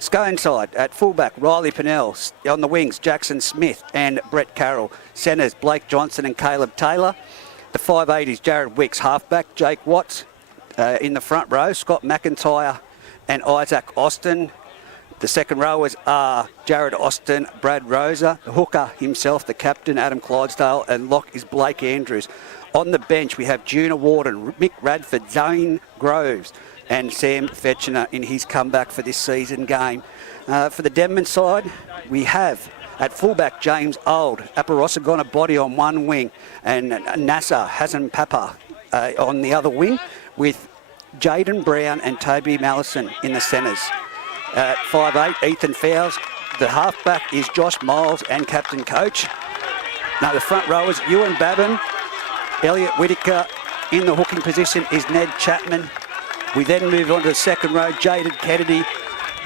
Scone side at fullback, Riley Pennell. On the wings, Jackson Smith and Brett Carroll. Centres, Blake Johnson and Caleb Taylor. The 5'80s, Jared Wicks. Halfback, Jake Watts. In the front row, Scott McIntyre and Isaac Austin. The second rowers are Jared Austin, Brad Rosa, the hooker himself, the captain, Adam Clydesdale, and lock is Blake Andrews. On the bench, we have Juna Warden, Mick Radford, Zane Groves, and Sam Fetchner in his comeback for this season game. For the Denman side, we have at fullback James Old, Aparosagona Body on one wing, and Nasser Hassan Papa on the other wing, with Jaden Brown and Toby Mallison in the centres. At 5'8", Ethan Fowles. The halfback is Josh Miles and captain coach. Now the front rowers, Ewan Babin, Elliot Whittaker. In the hooking position is Ned Chapman. We then move on to the second row, Jaden Kennedy,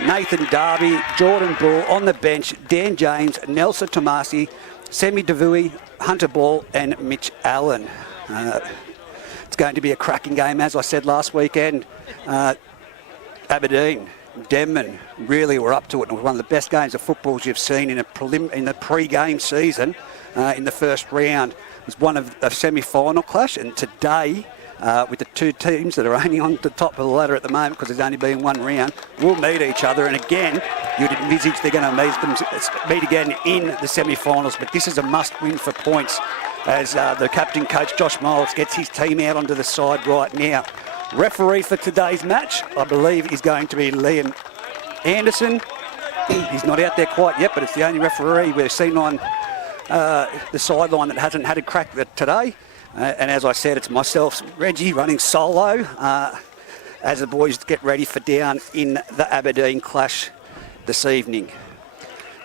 Nathan Darby, Jordan Bull. On the bench, Dan James, Nelson Tomasi, Semi Devui, Hunter Ball and Mitch Allen. It's going to be a cracking game, as I said last weekend. Aberdeen, Denman really were up to it. It was one of the best games of football you've seen in the pre-game season. In the first round, it was one of a semi-final clash, and today, with the two teams that are only on the top of the ladder at the moment because there's only been one round, will meet each other. And again, you'd envisage they're going to meet again in the semi-finals. But this is a must-win for points, as the captain coach Josh Miles gets his team out onto the side right now. Referee for today's match, I believe, is going to be Liam Anderson. He's not out there quite yet, but it's the only referee we've seen on the sideline that hasn't had a crack today. And as I said, it's myself, Reggie, running solo as the boys get ready for down in the Aberdeen clash this evening.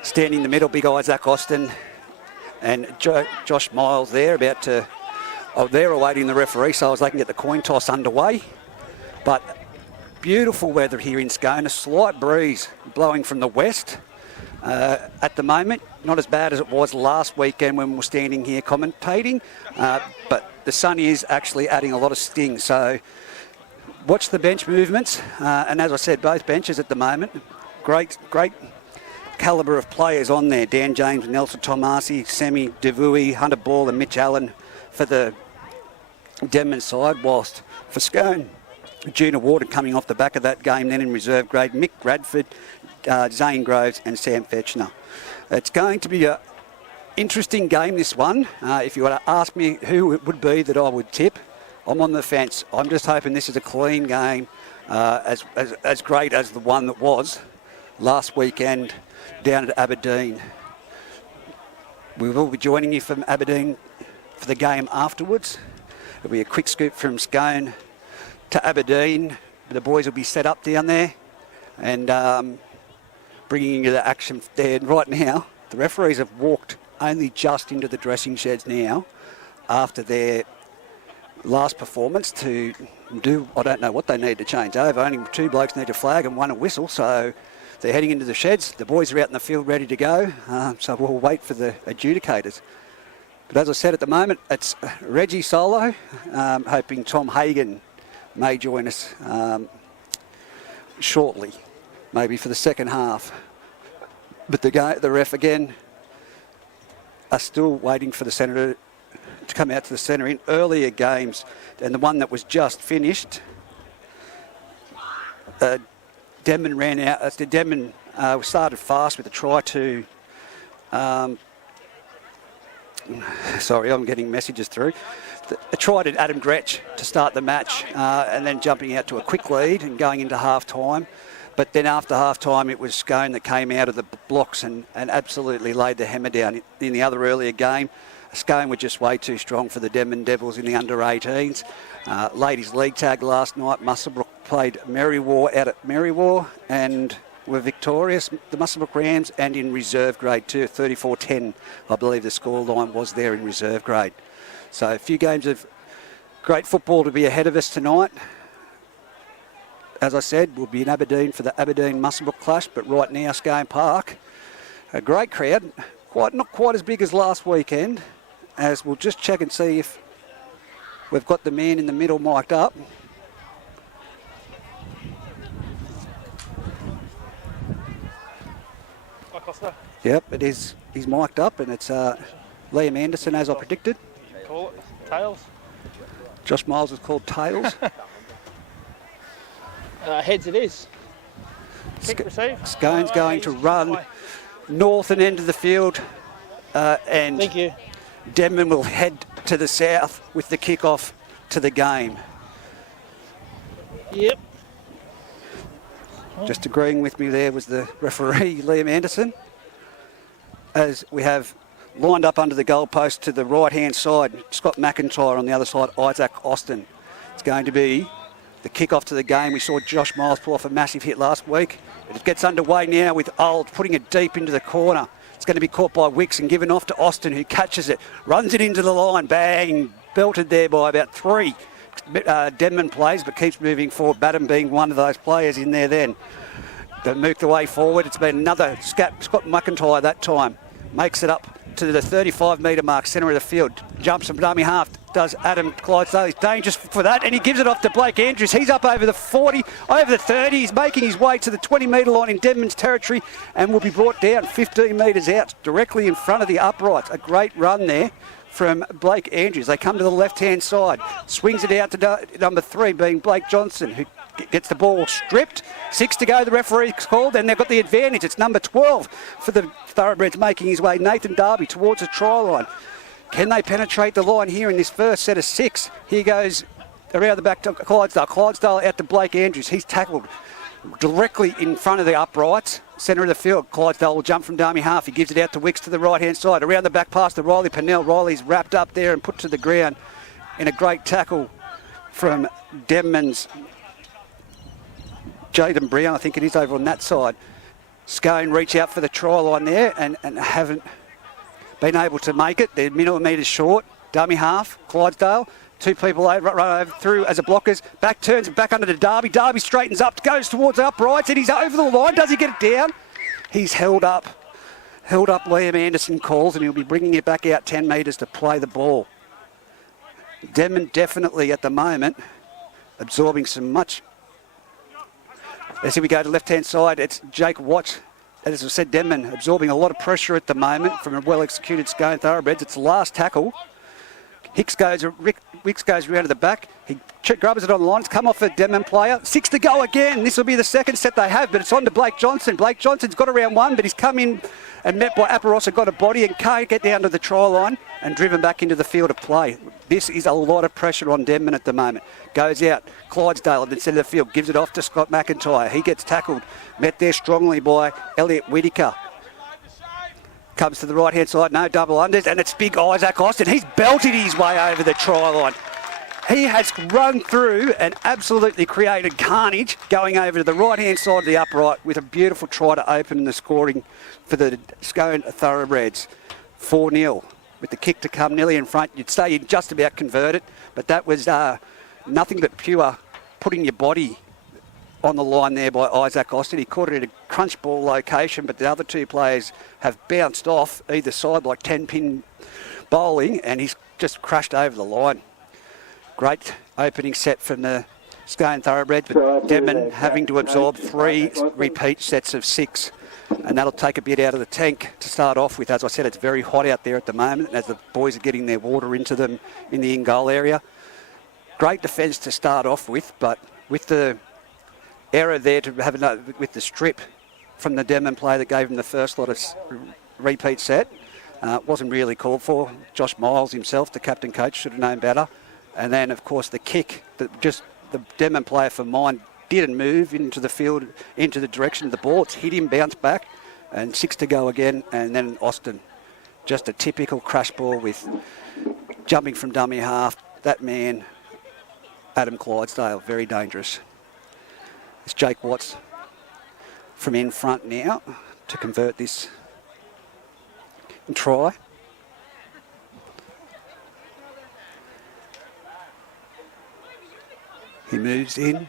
Standing in the middle, big Isaac Austin and Josh Miles there about to... Oh, they're awaiting the referee so as they can get the coin toss underway. But beautiful weather here in Scone, a slight breeze blowing from the west at the moment. Not as bad as it was last weekend when we were standing here commentating, but the sun is actually adding a lot of sting. So watch the bench movements, and as I said, both benches at the moment, great calibre of players on there. Dan James, Nelson Tomasi, Semi Devui, Hunter Ball and Mitch Allen for the Denman side, whilst for Scone, Juna Warden coming off the back of that game then in reserve grade, Mick Radford, Zane Groves and Sam Fetchner. It's going to be an interesting game, this one. If you were to ask me who it would be that I would tip, I'm on the fence. I'm just hoping this is a clean game, as great as the one that was last weekend down at Aberdeen. We will be joining you from Aberdeen for the game afterwards. It'll be a quick scoop from Scone to Aberdeen. The boys will be set up down there and bringing you the action there. And right now, the referees have walked only just into the dressing sheds now after their last performance to do, I don't know what they need to change over. Only two blokes need a flag and one a whistle, so they're heading into the sheds. The boys are out in the field ready to go, so we'll wait for the adjudicators. But as I said, at the moment, it's Reggie solo, hoping Tom Hagan may join us shortly, maybe for the second half. But the ref, again, are still waiting for the centre to come out to the centre. In earlier games, and the one that was just finished, Denman ran out. Denman started fast with a try to... sorry, I'm getting messages through. A try to Adam Gretsch to start the match and then jumping out to a quick lead and going into half-time. But then after half-time, it was Scone that came out of the blocks and absolutely laid the hammer down. In the other earlier game, Scone were just way too strong for the Denman Devils in the under-18s. Ladies League tag last night, Muswellbrook played Merriwar out at Merriwar and were victorious, the Muswellbrook Rams, and in reserve grade too, 34-10, I believe the scoreline was there in reserve grade. So a few games of great football to be ahead of us tonight. As I said, we'll be in Aberdeen for the Aberdeen-Muswellbrook clash, but right now, Scone Park, a great crowd, not quite as big as last weekend, as we'll just check and see if we've got the man in the middle mic'd up. Costa. Yep, it is. He's mic'd up, and it's Liam Anderson, as I predicted. Call it tails. Josh Miles was called tails. Heads it is. Kick receive. Scone's going to run northern end of the field, and Thank you. Denman will head to the south with the kick-off to the game. Yep. Just agreeing with me there was the referee, Liam Anderson. As we have lined up under the goalpost to the right-hand side, Scott McIntyre on the other side, Isaac Austin. It's going to be the kick-off to the game. We saw Josh Miles pull off a massive hit last week. It gets underway now with Old putting it deep into the corner. It's going to be caught by Wicks and given off to Austin, who catches it, runs it into the line, bang, belted there by about 3 Denman plays, but keeps moving forward. Batten being one of those players in there then. They moved the way forward. It's been another Scott McIntyre that time. Makes it up to the 35-metre mark, centre of the field. Jumps from dummy half, does Adam Clydesdale. He's dangerous for that, and he gives it off to Blake Andrews. He's up over the 40, over the 30. He's making his way to the 20-metre line in Denman's territory and will be brought down 15 metres out, directly in front of the uprights. A great run there from Blake Andrews. They come to the left-hand side. Swings it out to number 3, being Blake Johnson, who gets the ball stripped. 6 to go, the referee's called, and they've got the advantage. It's number 12 for the Thoroughbreds, making his way, Nathan Darby, towards the try line. Can they penetrate the line here in this first set of 6? Here goes around the back to Clydesdale. Clydesdale out to Blake Andrews. He's tackled directly in front of the uprights, centre of the field. Clydesdale will jump from dummy half. He gives it out to Wicks to the right-hand side. Around the back pass to Riley Pennell. Riley's wrapped up there and put to the ground in a great tackle from Denman's Jaden Brown, I think it is, over on that side. Scone reach out for the try line there and haven't been able to make it. They're millimetres short. Dummy half, Clydesdale. 2 people run over through as a blockers. Back turns and back under to Darby. Darby straightens up, goes towards the uprights, and he's over the line. Does he get it down? He's held up. Held up, Liam Anderson calls, and he'll be bringing it back out 10 metres to play the ball. Denman definitely at the moment absorbing some much. As we go to left-hand side, it's Jake Watts. As I said, Denman absorbing a lot of pressure at the moment from a well-executed Scone Thoroughbreds. It's the last tackle. Wicks goes around to the back. He grabs it on the line. It's come off a Denman player. 6 to go again. This will be the second set they have, but it's on to Blake Johnson. Blake Johnson's got around 1, but he's come in and met by Aparosa, got a body and can't get down to the try line and driven back into the field of play. This is a lot of pressure on Denman at the moment. Goes out, Clydesdale at the centre of the field, gives it off to Scott McIntyre. He gets tackled, met there strongly by Elliot Whittaker. Comes to the right-hand side, no double unders, and it's big Isaac Austin. He's belted his way over the try line. He has run through and absolutely created carnage going over to the right-hand side of the upright with a beautiful try to open the scoring for the Scone Thoroughbreds. 4-0 with the kick to come nearly in front. You'd say you'd just about convert it, but that was nothing but pure putting your body on the line there by Isaac Austin. He caught it at a crunch ball location, but the other 2 players have bounced off either side like 10-pin bowling, and he's just crashed over the line. Great opening set from the Scone Thoroughbreds, but Denman having to absorb 3 repeat sets of 6. And that'll take a bit out of the tank to start off with. As I said, it's very hot out there at the moment as the boys are getting their water into them in the in-goal area. Great defence to start off with, but with the error there to have another, with the strip from the Denman player that gave him the first lot of repeat set, wasn't really called for. Josh Miles himself, the captain coach, should have known better. And then, of course, the kick that just the Denman player for mine didn't move into the field, into the direction of the ball. It's hit him, bounced back, and 6 to go again. And then Austin, just a typical crash ball with jumping from dummy half. That man, Adam Clydesdale, very dangerous. It's Jake Watts from in front now to convert this and try. He moves in,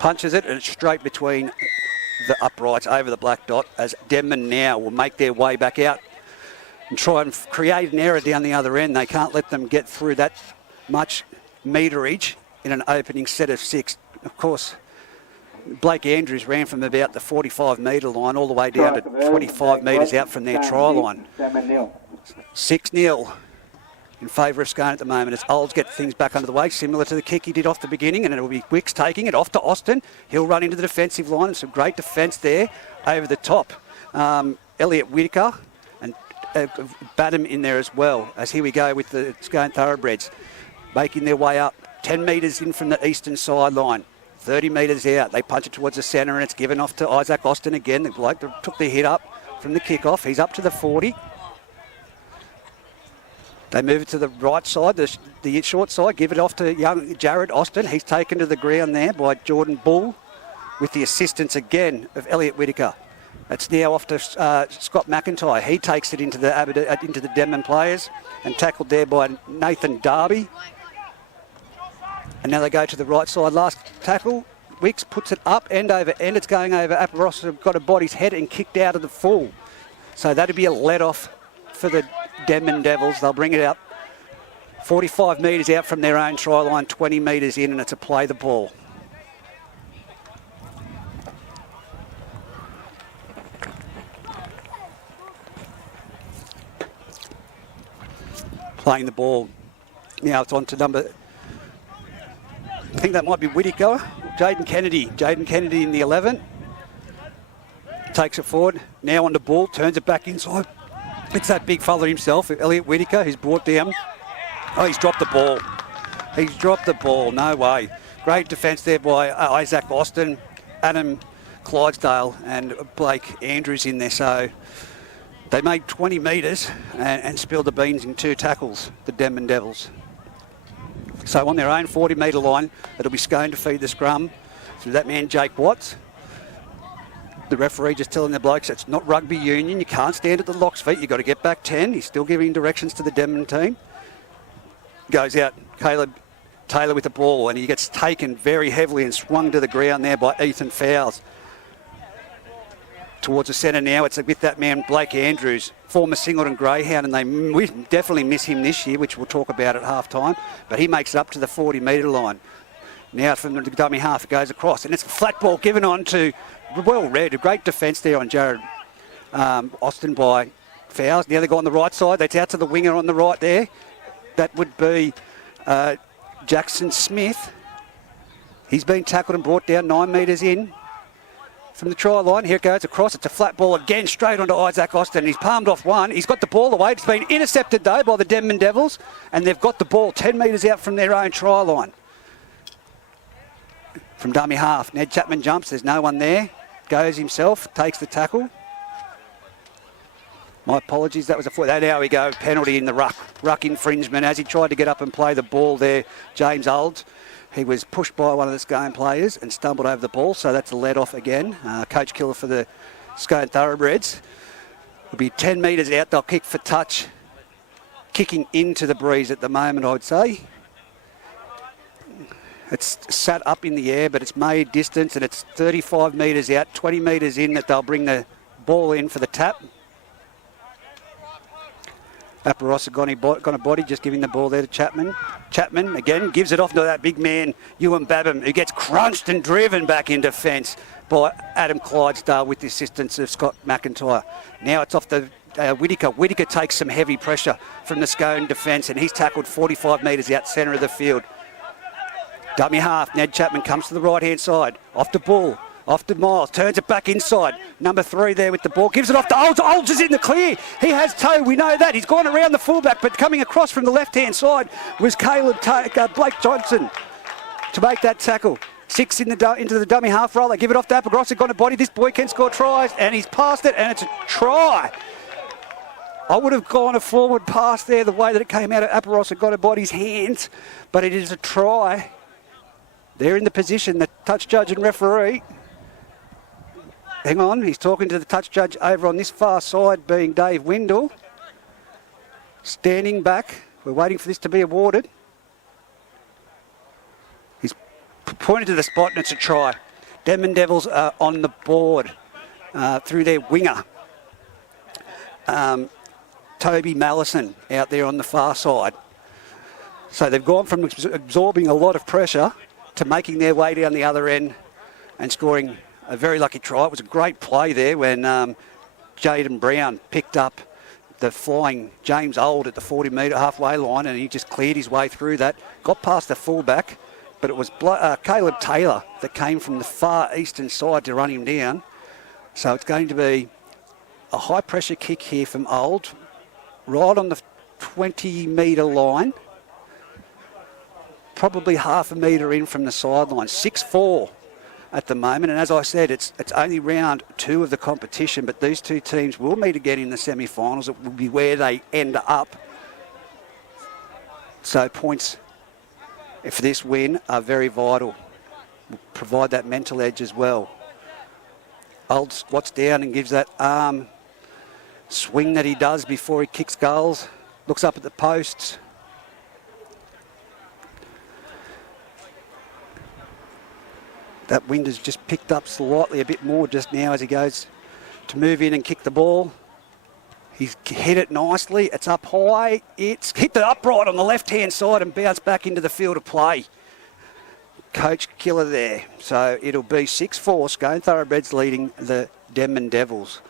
punches it, and it's straight between the uprights over the black dot as Denman now will make their way back out and try and create an error down the other end. They can't let them get through that much meterage in an opening set of 6. Of course, Blake Andrews ran from about the 45-metre line all the way down to 25 metres out from their try line. 6-0 in favour of Scone at the moment as Olds get things back under the way, similar to the kick he did off the beginning, and it'll be Wicks taking it off to Austin. He'll run into the defensive line, and some great defence there over the top. Elliot Whitaker and Badham in there as well, as here we go with the Scone Thoroughbreds making their way up 10 metres in from the eastern sideline. 30 metres out. They punch it towards the centre and it's given off to Isaac Austin again. The bloke that took the hit up from the kick-off. He's up to the 40. They move it to the right side, the short side, give it off to young Jared Austin. He's taken to the ground there by Jordan Bull with the assistance again of Elliot Whitaker. It's now off to Scott McIntyre. He takes it into the Denman players and tackled there by Nathan Darby. And now they go to the right side. Last tackle. Wicks puts it up, end over end. It's going over. Aparos got a body's head and kicked out of the full. So that'd be a let-off for the Denman Devils. They'll bring it up 45 metres out from their own try line, 20 metres in, and it's a play the ball. Playing the ball. Now it's on to number... I think that might be Whitaker. Jaden Kennedy. Jaden Kennedy in the 11. Takes it forward. Now on the ball. Turns it back inside. It's that big fella himself, Elliot Whitaker, who's brought down. Oh, he's dropped the ball. He's dropped the ball. No way. Great defence there by Isaac Austin, Adam Clydesdale and Blake Andrews in there. So they made 20 metres and spilled the beans in 2 tackles, the Denman Devils. So on their own 40-metre line, it'll be Scone to feed the scrum through that man, Jake Watts. The referee just telling the blokes it's not rugby union. You can't stand at the lock's feet. You've got to get back 10. He's still giving directions to the Denman team. Goes out, Caleb Taylor with the ball, and he gets taken very heavily and swung to the ground there by Ethan Fowles. Towards the centre now, it's with that man, Blake Andrews, former Singleton Greyhound, and we definitely miss him this year, which we'll talk about at half-time. But he makes it up to the 40-metre line. Now from the dummy half, it goes across, and it's a flat ball given on to, well read, a great defence there on Jared Austin by Fowles. Now they go on the right side. That's out to the winger on the right there. That would be Jackson Smith. He's been tackled and brought down 9 metres in from the try line. Here it goes across. It's a flat ball again, straight onto Isaac Austin. He's palmed off one. He's got the ball away. It's been intercepted, though, by the Denman Devils, and they've got the ball 10 metres out from their own try line. From dummy half, Ned Chapman jumps. There's no one there. Goes himself, takes the tackle. My apologies, that was a foot. There we go, penalty in the ruck. Ruck infringement as he tried to get up and play the ball there, James Olds. He was pushed by one of the Scone players and stumbled over the ball, so that's a let-off again. Coach killer for the Scone Thoroughbreds. It'll be 10 metres out. They'll kick for touch. Kicking into the breeze at the moment, I would say. It's sat up in the air, but it's made distance, and it's 35 metres out, 20 metres in that they'll bring the ball in for the tap. Aparosa got a body, just giving the ball there to Chapman. Chapman, again, gives it off to that big man, Ewan Babham, who gets crunched and driven back in defence by Adam Clydesdale with the assistance of Scott McIntyre. Now it's off to Whitaker. Whitaker takes some heavy pressure from the Scone defence, and he's tackled 45 metres out centre of the field. Dummy half, Ned Chapman comes to the right-hand side, off to Bull. Off to Miles, turns it back inside. Number 3 there with the ball, gives it off to Olds. Olds is in the clear. He has toe, we know that. He's gone around the fullback, but coming across from the left-hand side was Blake Johnson to make that tackle. 6 into the dummy half roll. They give it off to Aparosa, got a body. This boy can score tries, and he's passed it, and it's a try. I would have gone a forward pass there the way that it came out of Aparosa, got a body's hands, but it is a try. They're in the position, the touch judge and referee. Hang on, he's talking to the touch judge over on this far side, being Dave Windle. Standing back. We're waiting for this to be awarded. He's pointed to the spot, and it's a try. Denman Devils are on the board through their winger. Toby Mallison out there on the far side. So they've gone from absorbing a lot of pressure to making their way down the other end and scoring a very lucky try. It was a great play there when Jaden Brown picked up the flying James Old at the 40-metre halfway line, and he just cleared his way through that, got past the fullback, but it was Caleb Taylor that came from the far eastern side to run him down. So it's going to be a high-pressure kick here from Old, right on the 20-metre line, probably half a metre in from the sideline. 6-4 at the moment, and as I said, it's only round 2 of the competition, but these two teams will meet again in the semi-finals. It will be where they end up. So points for this win are very vital. Will provide that mental edge as well. Old squats down and gives that arm swing that he does before he kicks goals. Looks up at the posts. That wind has just picked up slightly a bit more just now as he goes to move in and kick the ball. He's hit it nicely. It's up high. It's hit the upright on the left-hand side and bounced back into the field of play. Coach killer there. So it'll be 6-4. Scone Thoroughbreds leading the Denman Devils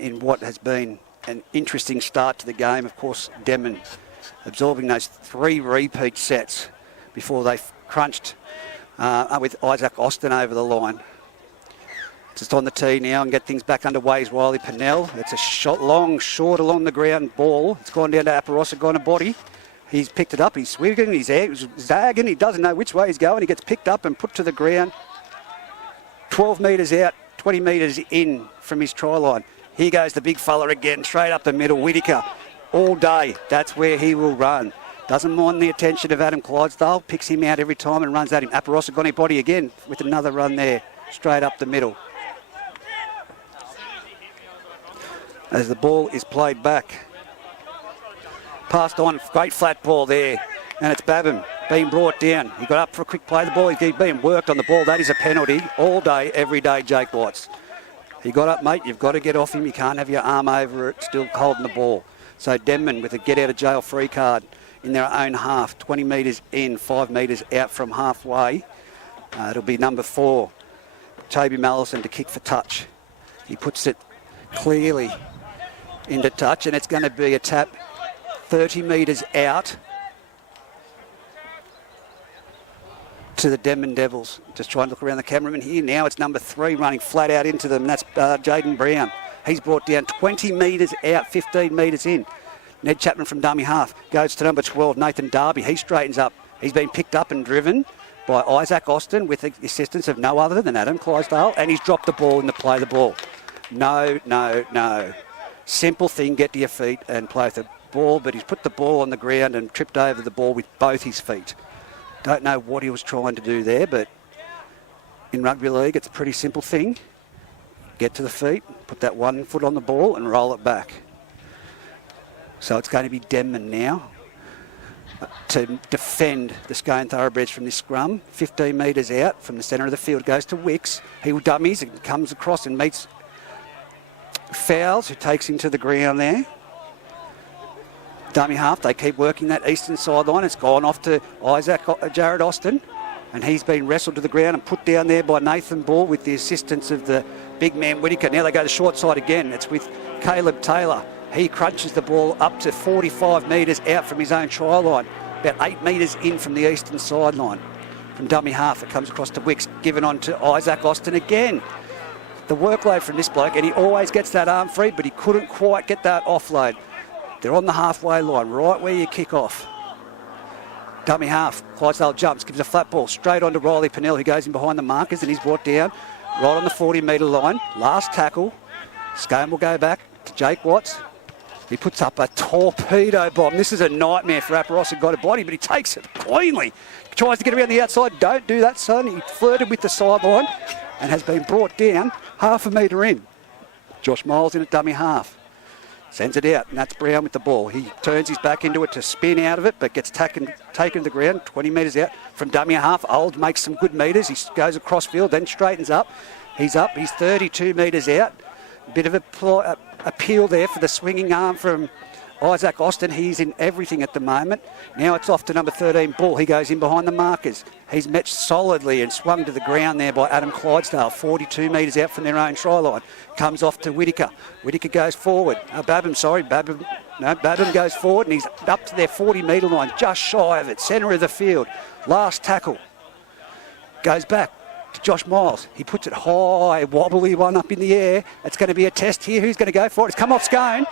in what has been an interesting start to the game. Of course, Denman absorbing those 3 repeat sets before they crunched with Isaac Austin over the line. Just on the tee now and get things back underway is Riley Pennell. It's a short along the ground ball. It's gone down to Aparosa, gone to body. He's picked it up. He's swigging. He's zagging. He doesn't know which way he's going. He gets picked up and put to the ground. 12 metres out, 20 metres in from his try line. Here goes the big fella again, straight up the middle. Whittaker all day. That's where he will run. Doesn't mind the attention of Adam Clydesdale. Picks him out every time and runs at him. Aparosa got his body again with another run there, straight up the middle. As the ball is played back. Passed on, great flat ball there. And it's Babham being brought down. He got up for a quick play. The ball, he's being worked on the ball. That is a penalty all day, every day, Jake Watts. He got up, mate. You've got to get off him. You can't have your arm over it, still holding the ball. So Denman with a get-out-of-jail-free card in their own half, 20 metres in, 5 metres out from halfway. It'll be number 4, Toby Mallison, to kick for touch. He puts it clearly into touch, and it's going to be a tap 30 metres out to the Denman Devils. Just trying to look around the cameraman here. Now it's number 3 running flat out into them, and that's Jaden Brown. He's brought down 20 metres out, 15 metres in. Ned Chapman from dummy half goes to number 12, Nathan Darby. He straightens up. He's been picked up and driven by Isaac Austin with the assistance of no other than Adam Clydesdale, and he's dropped the ball in the play the ball. No. Simple thing, get to your feet and play with the ball, but he's put the ball on the ground and tripped over the ball with both his feet. Don't know what he was trying to do there, but in rugby league, it's a pretty simple thing. Get to the feet, put that one foot on the ball and roll it back. So it's going to be Denman now to defend the Scone Thoroughbreds from this scrum. 15 metres out from the centre of the field goes to Wicks. He will dummies and comes across and meets Fowles, who takes him to the ground there. Dummy half, they keep working that eastern sideline. It's gone off to Jared Austin, and he's been wrestled to the ground and put down there by Nathan Ball with the assistance of the big man Whittaker. Now they go to short side again. It's with Caleb Taylor. He crunches the ball up to 45 metres out from his own try line, about 8 metres in from the eastern sideline. From dummy half, it comes across to Wicks, given on to Isaac Austin again. The workload from this bloke, and he always gets that arm free, but he couldn't quite get that offload. They're on the halfway line, right where you kick off. Dummy half, Clydesdale jumps, gives a flat ball straight on to Riley Pennell, who goes in behind the markers, and he's brought down right on the 40-metre line. Last tackle. Scone will go back to Jake Watts. He puts up a torpedo bomb. This is a nightmare for Aparosa. Got a body, but he takes it cleanly. Tries to get around the outside. Don't do that, son. He flirted with the sideline and has been brought down half a metre in. Josh Miles in at dummy half. Sends it out, and that's Brown with the ball. He turns his back into it to spin out of it, but gets taken to the ground, 20 metres out. From dummy half, Old makes some good metres. He goes across field, then straightens up. He's 32 metres out. A bit of a appeal there for the swinging arm from Isaac Austin, he's in everything at the moment. Now it's off to number 13, Bull. He goes in behind the markers. He's met solidly and swung to the ground there by Adam Clydesdale, 42 metres out from their own try line. Comes off to Whittaker. Whittaker goes forward. Babham goes forward and he's up to their 40-metre line, just shy of it, centre of the field. Last tackle. Goes back to Josh Miles. He puts it high, wobbly one up in the air. It's going to be a test here. Who's going to go for it? It's come off Scone.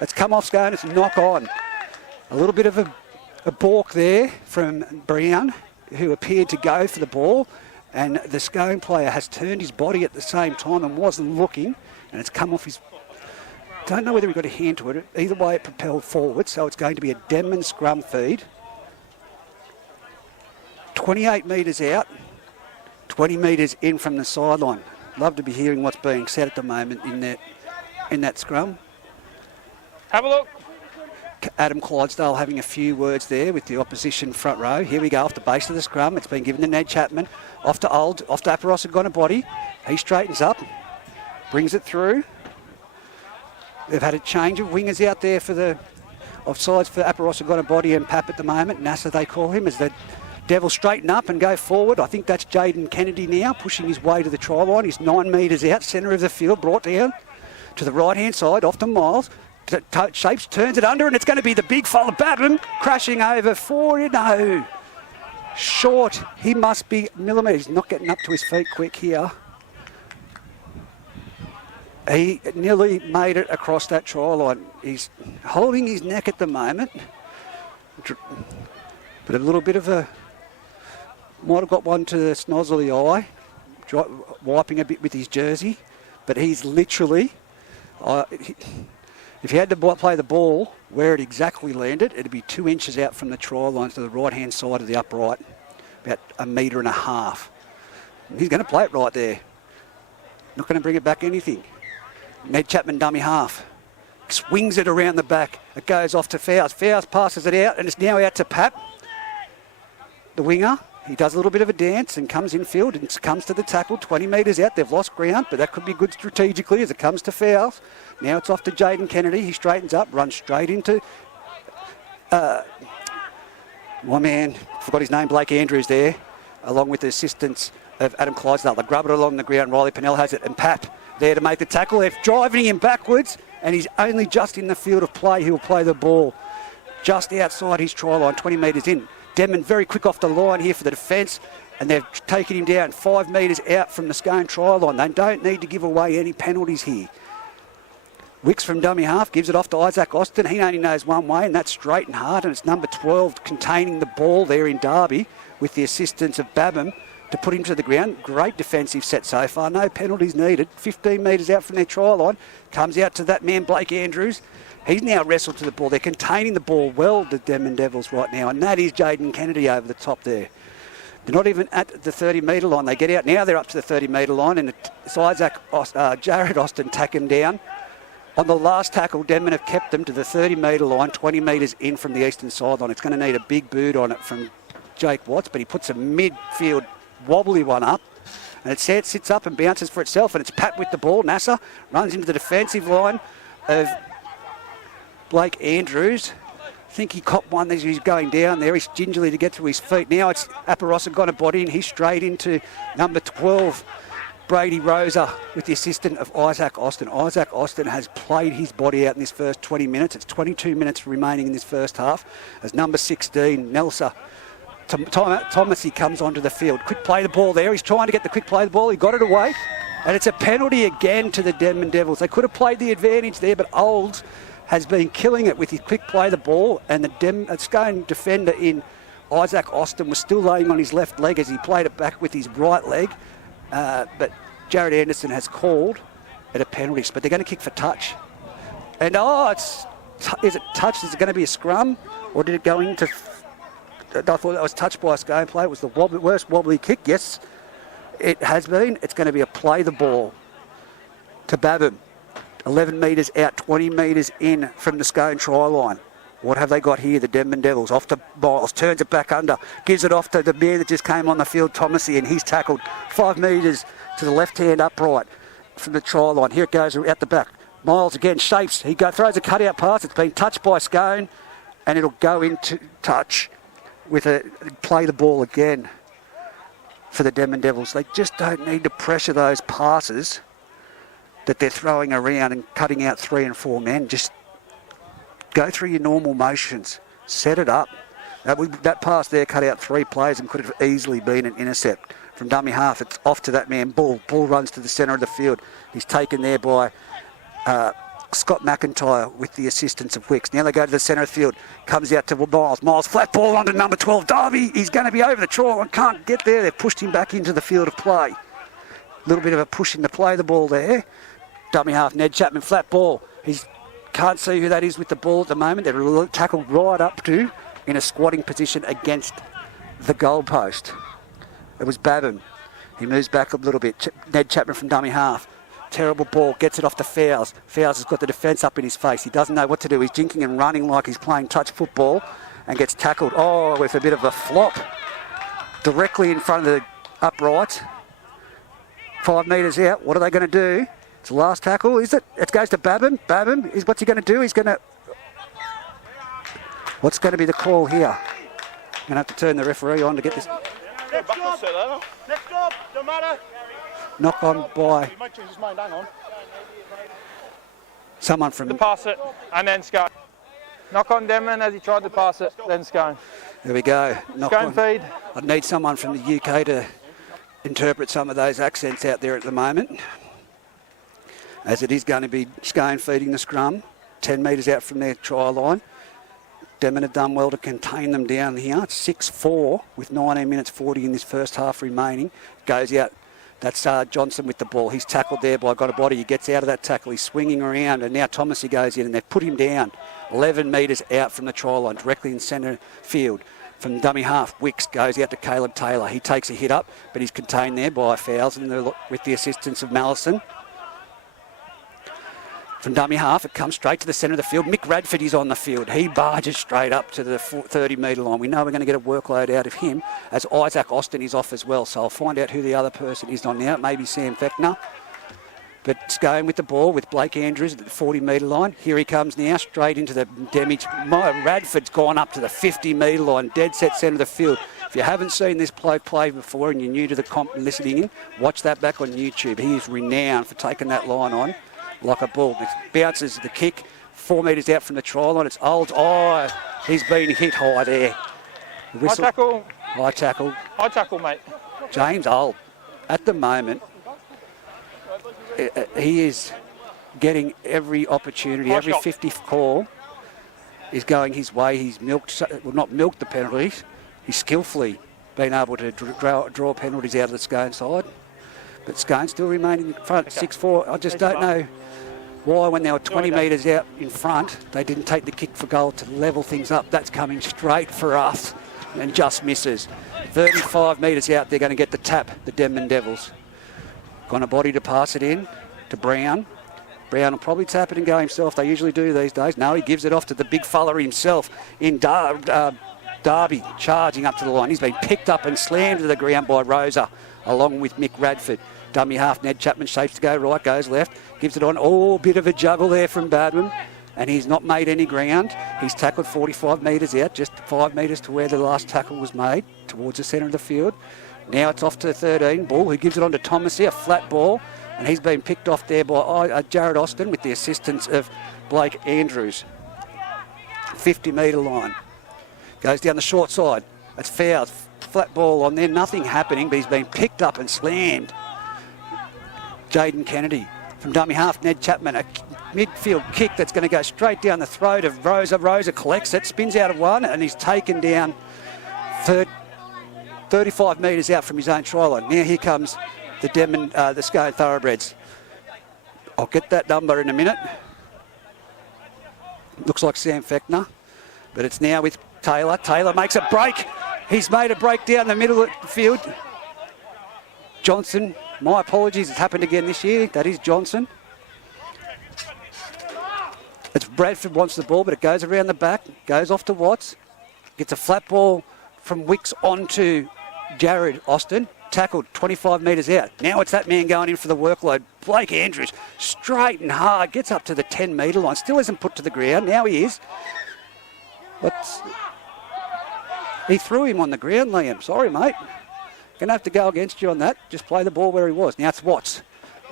It's knock on. A little bit of a balk there from Brown, who appeared to go for the ball, and the Scone player has turned his body at the same time and wasn't looking, and it's come off his... Don't know whether he got a hand to it. Either way, it propelled forward, so it's going to be a Denman scrum feed. 28 metres out, 20 metres in from the sideline. Love to be hearing what's being said at the moment in that scrum. Have a look. Adam Clydesdale having a few words there with the opposition front row. Here we go, off the base of the scrum. It's been given to Ned Chapman. Off to Aparosa Gonabody. He straightens up, brings it through. They've had a change of wingers out there for the offsides for Aparosa Gonabody and Pap at the moment. NASA, they call him, as the Devils straighten up and go forward. I think that's Jaden Kennedy now, pushing his way to the try line. He's 9 metres out, centre of the field, brought down to the right-hand side, off to Miles. Shapes, turns it under, and it's going to be the big fella Babham crashing over for it. No. Short. He must be millimetres. He's not getting up to his feet quick here. He nearly made it across that try line. He's holding his neck at the moment. But a little bit of a... Might have got one to the snozzle of the eye. Wiping a bit with his jersey. But he's literally... If he had to play the ball where it exactly landed, it'd be 2 inches out from the try line to the right-hand side of the upright, about 1.5 metres. He's going to play it right there. Not going to bring it back anything. Ned Chapman, dummy half. Swings it around the back. It goes off to Fowles. Fowles passes it out, and it's now out to Pap, the winger. He does a little bit of a dance and comes infield and comes to the tackle, 20 metres out. They've lost ground, but that could be good strategically as it comes to Fowles. Now it's off to Jaden Kennedy. He straightens up, runs straight into... my man, forgot his name, Blake Andrews there, along with the assistance of Adam Clydesdale. They grub it along the ground. Riley Pennell has it, and Pap there to make the tackle. They're driving him backwards, and he's only just in the field of play. He'll play the ball just outside his try line, 20 metres in. Denman very quick off the line here for the defence, and they've taken him down 5 metres out from the Scone try line. They don't need to give away any penalties here. Wicks from dummy half gives it off to Isaac Austin. He only knows one way, and that's straight and hard, and it's number 12 containing the ball there in Derby with the assistance of Babham to put him to the ground. Great defensive set so far. No penalties needed. 15 metres out from their try line. Comes out to that man, Blake Andrews. He's now wrestled to the ball. They're containing the ball well, the Denman Devils, right now, and that is Jaden Kennedy over the top there. They're not even at the 30-metre line. They get out. Now they're up to the 30-metre line, and it's Jared Austin tack him down. On the last tackle, Denman have kept them to the 30-metre line, 20 metres in from the eastern sideline. It's going to need a big boot on it from Jake Watts, but he puts a midfield wobbly one up, and it sits up and bounces for itself, and it's Pat with the ball. Nasser runs into the defensive line of Blake Andrews. I think he copped one as he's going down there. He's gingerly to get to his feet. Now it's Aparosa got a body, and he's straight into number 12, Brady Rosa, with the assistant of Isaac Austin. Isaac Austin has played his body out in this first 20 minutes. It's 22 minutes remaining in this first half as number 16, Nelsa Thomas, he comes onto the field. Quick play the ball there. He's trying to get the quick play the ball. He got it away. And it's a penalty again to the Denman Devils. They could have played the advantage there, but Olds has been killing it with his quick play the ball. And the Scone defender in Isaac Austin was still laying on his left leg as he played it back with his right leg. But Jared Anderson has called it a penalty. But they're going to kick for touch. And, is it touch? Is it going to be a scrum? Or did it go into... I thought that was touched by a Scone play. It was the worst wobbly kick. Yes, it has been. It's going to be a play the ball to Babham. 11 metres out, 20 metres in from the Scone try line. What have they got here? The Denman Devils off to Miles, turns it back under, gives it off to the man that just came on the field, Thomasy, and he's tackled 5 metres to the left-hand upright from the try line. Here it goes out the back. Miles again shapes. He throws a cutout pass. It's been touched by Scone, and it'll go into touch with play the ball again for the Denman Devils. They just don't need to pressure those passes that they're throwing around and cutting out 3 and 4 men. Just go through your normal motions. Set it up. That pass there cut out 3 players and could have easily been an intercept. From dummy half, it's off to that man, Bull. Bull runs to the centre of the field. He's taken there by Scott McIntyre with the assistance of Wicks. Now they go to the centre of the field. Comes out to Miles. Miles, flat ball onto number 12, Darby. He's going to be over the try and can't get there. They've pushed him back into the field of play. A little bit of a pushing to play the ball there. Dummy half, Ned Chapman, flat ball. He can't see who that is with the ball at the moment. They're tackled right up to in a squatting position against the goalpost. It was Babham. He moves back a little bit. Ned Chapman from dummy half. Terrible ball. Gets it off to Fowles. Fowles has got the defence up in his face. He doesn't know what to do. He's jinking and running like he's playing touch football and gets tackled. Oh, with a bit of a flop. Directly in front of the upright. 5 metres out. What are they going to do? It's the last tackle, is it? It goes to Babham. Babham, what's he going to do? What's going to be the call here? I'm going to have to turn the referee on to get this. Next up, don't matter. Knock on by He might change his mind, hang on. someone from... Pass it, and then Scone. Knock on Denman as he tried to pass it, then Scone. There we go. Knock Scone on. feed. I'd need someone from the UK to interpret some of those accents out there at the moment, as it is going to be Scone feeding the scrum, 10 metres out from their try line. Denman have done well to contain them down here. It's 6-4 with 19 minutes 40 in this first half remaining. Goes out. That's Johnson with the ball. He's tackled there by got a body. He gets out of that tackle. He's swinging around, and now Thomas goes in, and they've put him down 11 metres out from the try line, directly in centre field. From dummy half, Wicks goes out to Caleb Taylor. He takes a hit up, but he's contained there by Fowles with the assistance of Mallison. From dummy half, it comes straight to the centre of the field. Mick Radford is on the field. He barges straight up to the 30-metre line. We know we're going to get a workload out of him, as Isaac Austin is off as well. So I'll find out who the other person is on now. It may be Sam Fechner. But Scone with the ball with Blake Andrews at the 40-metre line. Here he comes now, straight into the damage. Radford's gone up to the 50-metre line, dead set centre of the field. If you haven't seen this play before and you're new to the comp and listening in, watch that back on YouTube. He is renowned for taking that line on like a bull. It bounces the kick 4 metres out from the try line. It's old. Oh, he's been hit high there. High tackle. High tackle. High tackle, mate. James Old, at the moment, he is getting every opportunity, every 50th call is going his way. He's not milked the penalties. He's skillfully been able to draw penalties out of the Scone side. But Scone still remaining in front, 6-4. I just don't know why, when they were 20 metres out in front, they didn't take the kick for goal to level things up. That's coming straight for us and just misses. 35 metres out, they're going to get the tap, the Denman Devils. Got a body to pass it in to Brown. Brown will probably tap it and go himself. They usually do these days. No, he gives it off to the big fella himself in Darby, charging up to the line. He's been picked up and slammed to the ground by Rosa, along with Mick Radford. Dummy half, Ned Chapman shapes to go right, goes left, gives it on. Oh, bit of a juggle there from Badman, and he's not made any ground. He's tackled 45 metres out, just 5 metres to where the last tackle was made, towards the centre of the field. Now it's off to 13, Ball, who gives it on to Thomas here, a flat ball, and he's been picked off there by Jared Austin with the assistance of Blake Andrews. 50-metre line. Goes down the short side. That's Fowles. Flat ball on there, nothing happening, but he's been picked up and slammed. Jaden Kennedy from dummy half, Ned Chapman, a midfield kick that's going to go straight down the throat of Rosa. Rosa collects it, spins out of one, and he's taken down 35 metres out from his own try line. Now here comes the Denman, the Scone Thoroughbreds. I'll get that number in a minute. Looks like Sam Fechner, but it's now with Taylor. Taylor makes a break. He's made a break down the middle of the field. Johnson, my apologies, it's happened again this year. That is Johnson. It's Bradford wants the ball, but it goes around the back, goes off to Watts. Gets a flat ball from Wicks onto Jared Austin. tackled 25 metres out. Now it's that man going in for the workload. Blake Andrews, straight and hard, gets up to the 10-metre line. Still isn't put to the ground. Now he is. He threw him on the ground, Liam. Sorry, mate. Going to have to go against you on that. Just play the ball where he was. Now it's Watts.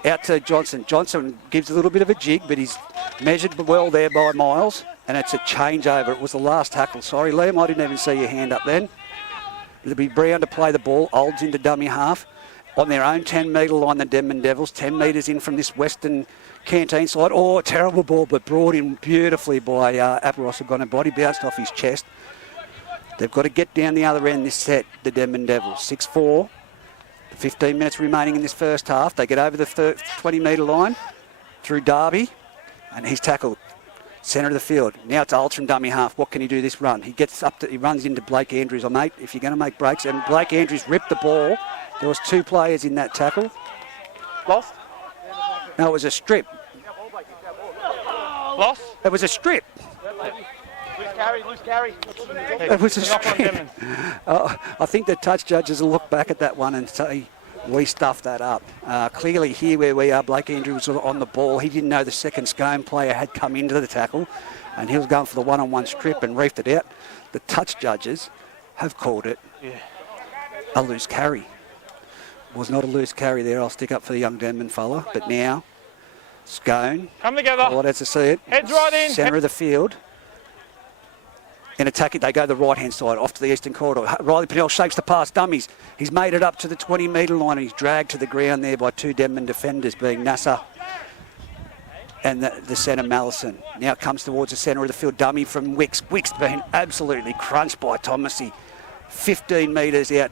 Out to Johnson. Johnson gives a little bit of a jig, but he's measured well there by Miles. And it's a changeover. It was the last tackle. Sorry, Liam, I didn't even see your hand up then. It'll be Brown to play the ball. Olds into dummy half. On their own 10-metre line, the Denman Devils. 10 metres in from this Western Canteen side. Oh, terrible ball, but brought in beautifully by Aparosagona. Body bounced off his chest. They've got to get down the other end this set, the Denman Devils. 6-4. 15 minutes remaining in this first half. They get over the 20-metre line through Darby, and he's tackled. Centre of the field. Now it's Olds from dummy half. What can he do this run? He gets up to, he runs into Blake Andrews. Oh, mate, if you're going to make breaks, and Blake Andrews ripped the ball. There was 2 players in that tackle. Lost? No, it was a strip. Lost? It was a strip. Loose carry. It was a strip. I think the touch judges will look back at that one and say, we stuffed that up. Clearly here where we are, Blake Andrews was on the ball. He didn't know the second Scone player had come into the tackle, and he was going for the one-on-one strip and reefed it out. The touch judges have called it a loose carry. Was not a loose carry there. I'll stick up for the young Denman fella. But now, Scone. Come together. Well, as to see it. Heads right in. Centre of the field. In attacking, they go the right-hand side, off to the eastern corridor. Riley Pennell shapes the pass, dummies. He's made it up to the 20-metre line, and he's dragged to the ground there by 2 Denman defenders, being Nasser and the centre, Mallison. Now it comes towards the centre of the field, dummy from Wicks. Wicks being absolutely crunched by Thomasy. 15 metres out,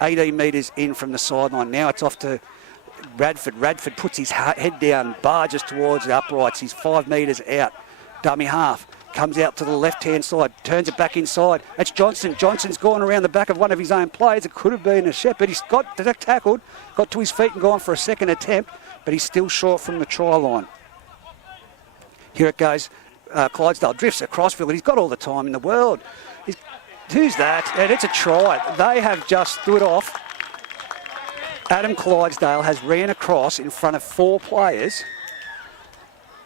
18 metres in from the sideline. Now it's off to Radford. Radford puts his head down, barges towards the uprights. He's 5 metres out, dummy half. Comes out to the left-hand side, turns it back inside. It's Johnson. Johnson's gone around the back of one of his own players. It could have been a Shepherd. He's got tackled, got to his feet and gone for a second attempt, but he's still short from the try line. Here it goes. Clydesdale drifts across field. He's got all the time in the world. Who's that? And it's a try. They have just stood off. Adam Clydesdale has ran across in front of 4 players,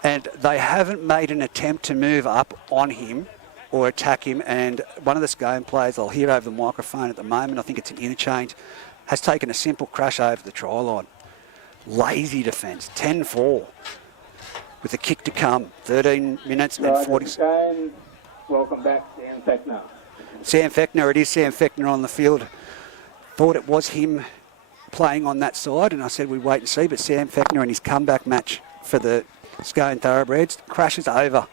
and they haven't made an attempt to move up on him or attack him. And one of the Scone players, I'll hear over the microphone at the moment, I think it's an interchange, has taken a simple crash over the try line. Lazy defence, 10-4. With a kick to come, 13 minutes and 40 seconds. Welcome back, Sam Fechner. Sam Fechner, it is Sam Fechner on the field. Thought it was him playing on that side, and I said we'd wait and see, but Sam Fechner in his comeback match for the Scone Thoroughbreds crashes over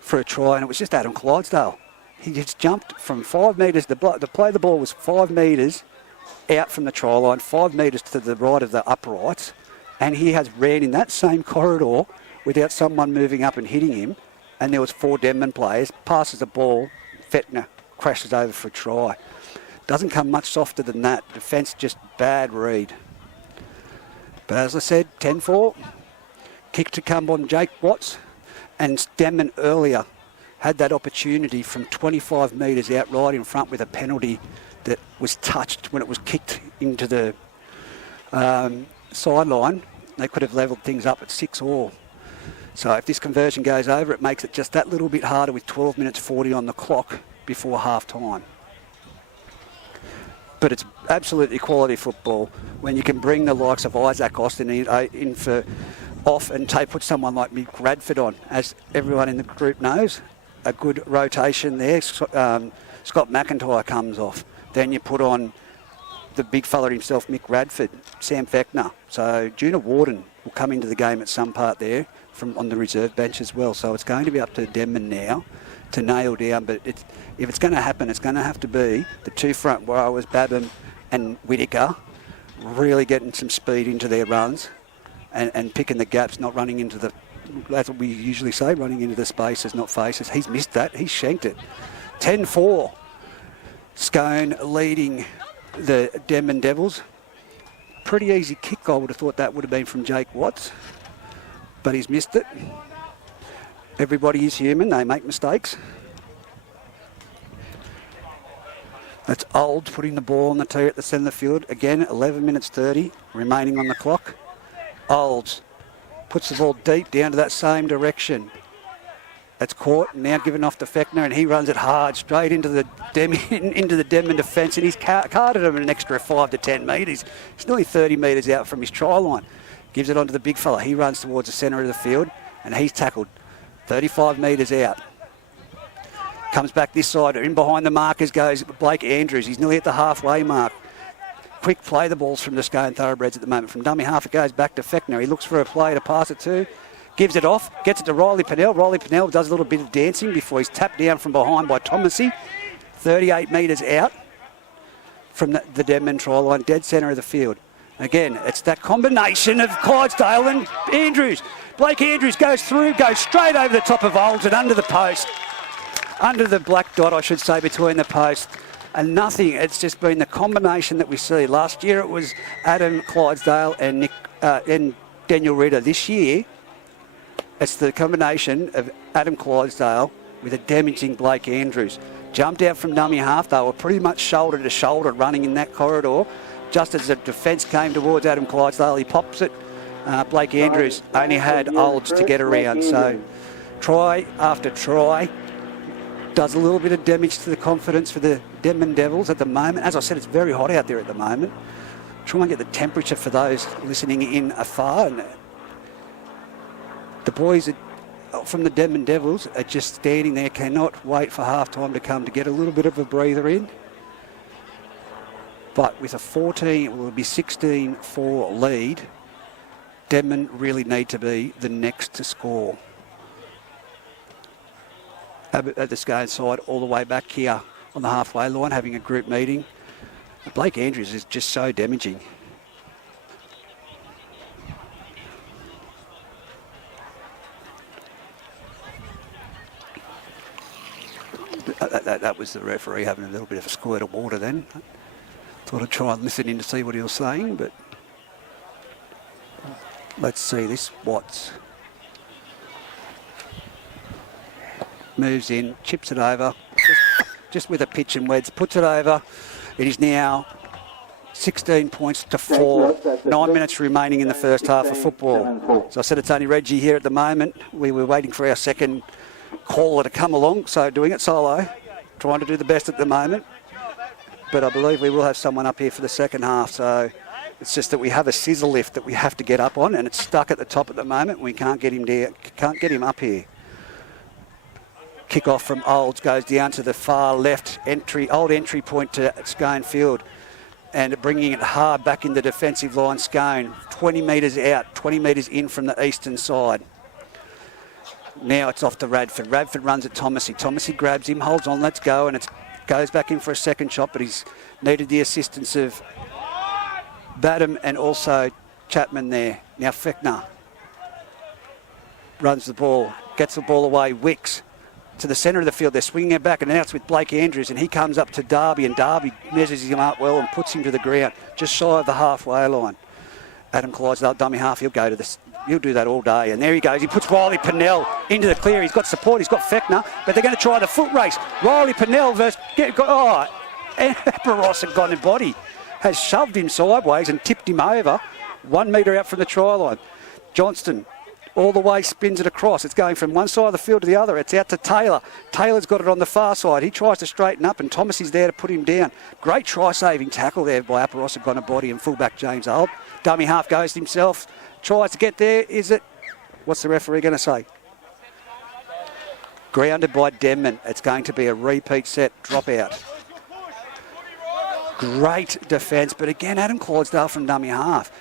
for a try, and it was just Adam Clydesdale. He just jumped from 5 metres. The play of the ball was 5 metres out from the try line, 5 metres to the right of the uprights, and he has ran in that same corridor without someone moving up and hitting him, and there was 4 Denman players, passes the ball, Fechner crashes over for a try. Doesn't come much softer than that. Defence just bad read. But as I said, 10-4. Kick to come on Jake Watts, and Denman earlier had that opportunity from 25 metres out right in front with a penalty that was touched when it was kicked into the sideline. They could have levelled things up at 6-all. So if this conversion goes over, it makes it just that little bit harder with 12 minutes 40 on the clock before half-time. But it's absolutely quality football when you can bring the likes of Isaac Austin in for off and put someone like Mick Radford on. As everyone in the group knows, a good rotation there. Scott McIntyre comes off. Then you put on the big fella himself, Mick Radford, Sam Fechner. So Juna Warden will come into the game at some part there from on the reserve bench as well. So it's going to be up to Denman now to nail down. But if it's going to happen, it's going to have to be the 2 front rowers, Babham and Whittaker, really getting some speed into their runs and picking the gaps, not running into the, that's what we usually say, running into the spaces, not faces. He's missed that. He's shanked it. 10-4. Scone leading the Denman Devils. Pretty easy kick. I would have thought that would have been from Jake Watts, but he's missed it. Everybody is human. They make mistakes. That's Old putting the ball on the tee at the centre of the field. Again, 11 minutes 30 remaining on the clock. Olds puts the ball deep down to that same direction. That's caught, now given off to Fechner, and he runs it hard straight into the Denman defence, and he's carded him an extra 5 to 10 metres. He's nearly 30 metres out from his try line. Gives it on to the big fella. He runs towards the centre of the field, and he's tackled 35 metres out. Comes back this side. In behind the markers goes Blake Andrews. He's nearly at the halfway mark. Quick play the balls from the Scone Thoroughbreds at the moment. From dummy half it goes back to Fechner. He looks for a player to pass it to. Gives it off. Gets it to Riley Pennell. Riley Pennell does a little bit of dancing before he's tapped down from behind by Thomasy. 38 metres out from the Denman try line. Dead centre of the field. Again, it's that combination of Clydesdale and Andrews. Blake Andrews goes through, goes straight over the top of Olds and under the post. Under the black dot, I should say, between the posts. And nothing. It's just been the combination that we see. Last year it was Adam Clydesdale and Daniel Ritter. This year, it's the combination of Adam Clydesdale with a damaging Blake Andrews. Jumped out from dummy half. They were pretty much shoulder to shoulder running in that corridor. Just as the defence came towards Adam Clydesdale, he pops it. Blake Andrews only had Olds to get around. So try after try. Does a little bit of damage to the confidence for the Denman Devils at the moment. As I said, it's very hot out there at the moment. Try and get the temperature for those listening in afar. And the boys from the Denman Devils are just standing there, cannot wait for half time to come to get a little bit of a breather in. But with a 14, it will be 16-4 lead, Denman really need to be the next to score. At the Scone side, all the way back here on the halfway line, having a group meeting. Blake Andrews is just so damaging. That was the referee having a little bit of a squirt of water then. Thought I'd try and listen in to see what he was saying, but let's see this. Watts moves in, chips it over, just with a pitch and wedge, puts it over. It is now 16 points to 4. 9 minutes remaining in the first half of football. So I said it's only Reggie here at the moment. We were waiting for our second caller to come along, so doing it solo, trying to do the best at the moment. But I believe we will have someone up here for the second half. So it's just that we have a scissor lift that we have to get up on, and it's stuck at the top at the moment. We can't get him down, can't get him up here. Kick off from Olds goes down to the far left old entry point to Scone Field, and bringing it hard back in the defensive line. Scone 20 metres out, 20 metres in from the eastern side. Now it's off to Radford. Radford runs at Thomasy. Thomasy grabs him, holds on, let's go, and it goes back in for a second shot, but he's needed the assistance of Badham and also Chapman there. Now Fechner runs the ball, gets the ball away, Wicks to the centre of the field. They're swinging it back, and now it's with Blake Andrews, and he comes up to Darby, and Darby measures him up well and puts him to the ground, just shy of the halfway line. Adam Clydesdale, dummy half, he'll go to this. He'll do that all day, and there he goes. He puts Riley Pennell into the clear. He's got support. He's got Fechner, but they're going to try the foot race. Riley Pennell versus Aparos Gone Body has shoved him sideways and tipped him over 1 metre out from the try line. Johnston all the way spins it across. It's going from one side of the field to the other. It's out to Taylor. Taylor's got it on the far side. He tries to straighten up, and Thomas is there to put him down. Great try-saving tackle there by Aparos Gone Body and fullback James Old. Dummy half goes himself. Tries to get there. Is it? What's the referee going to say? Grounded by Denman. It's going to be a repeat set dropout. Great defence, but again, Adam Clydesdale from dummy half.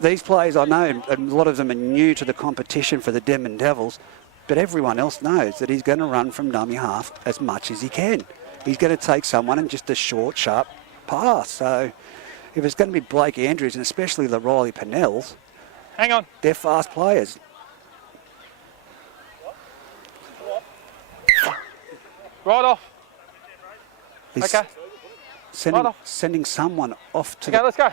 These players, I know, a lot of them are new to the competition for the Denman Devils, but everyone else knows that he's going to run from dummy half as much as he can. He's going to take someone and just a short, sharp pass. So if it's going to be Blake Andrews, and especially the Riley Pennells, hang on, they're fast players. Right off. He's okay. Sending someone off to let's go.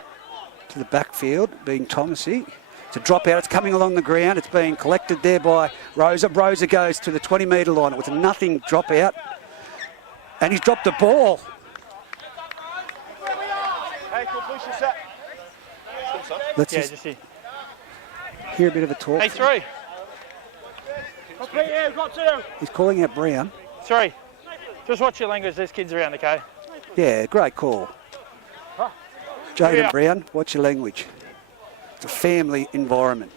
To the backfield, being Thomasy. It's a dropout. It's coming along the ground. It's being collected there by Rosa. Rosa goes to the 20-metre line. It was a nothing dropout. And he's dropped the ball. Let's Yeah, just just here. hear a bit of a talk. Hey, 3. He's calling out Brown. 3. Just watch your language. There's kids around, okay? Yeah, great call. Jaden Brown, watch your language. It's a family environment.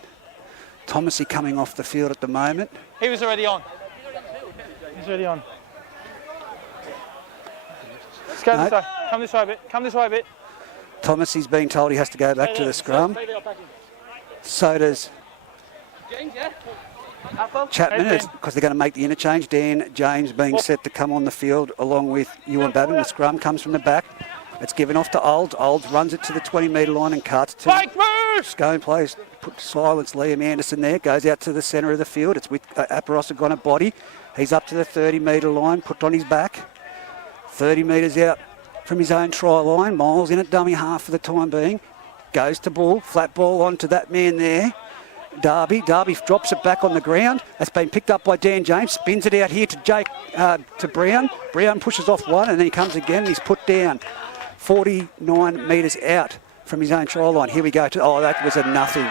Thomasy coming off the field at the moment. He was already on. He's already on. Let's go this way. Come this way a bit. Come this way a bit. Thomasy's been told he has to go back to the scrum. So does Chapman, because they're going to make the interchange. Dan James being set to come on the field along with Ewan Babin. The scrum comes from the back. It's given off to Olds. Olds runs it to the 20-metre line and cuts to Scone plays. Put silence Liam Anderson there. Goes out to the centre of the field. It's with Aparosa gone a body. He's up to the 30-metre line. Put on his back. 30 metres out from his own try line. Miles in at dummy half for the time being. Goes to ball. Flat ball onto that man there. Darby drops it back on the ground. That's been picked up by Dan James. Spins it out here to Jake, to Brown. Brown pushes off one and then he comes again and he's put down. 49 metres out from his own try line. Here we go. That was a nothing.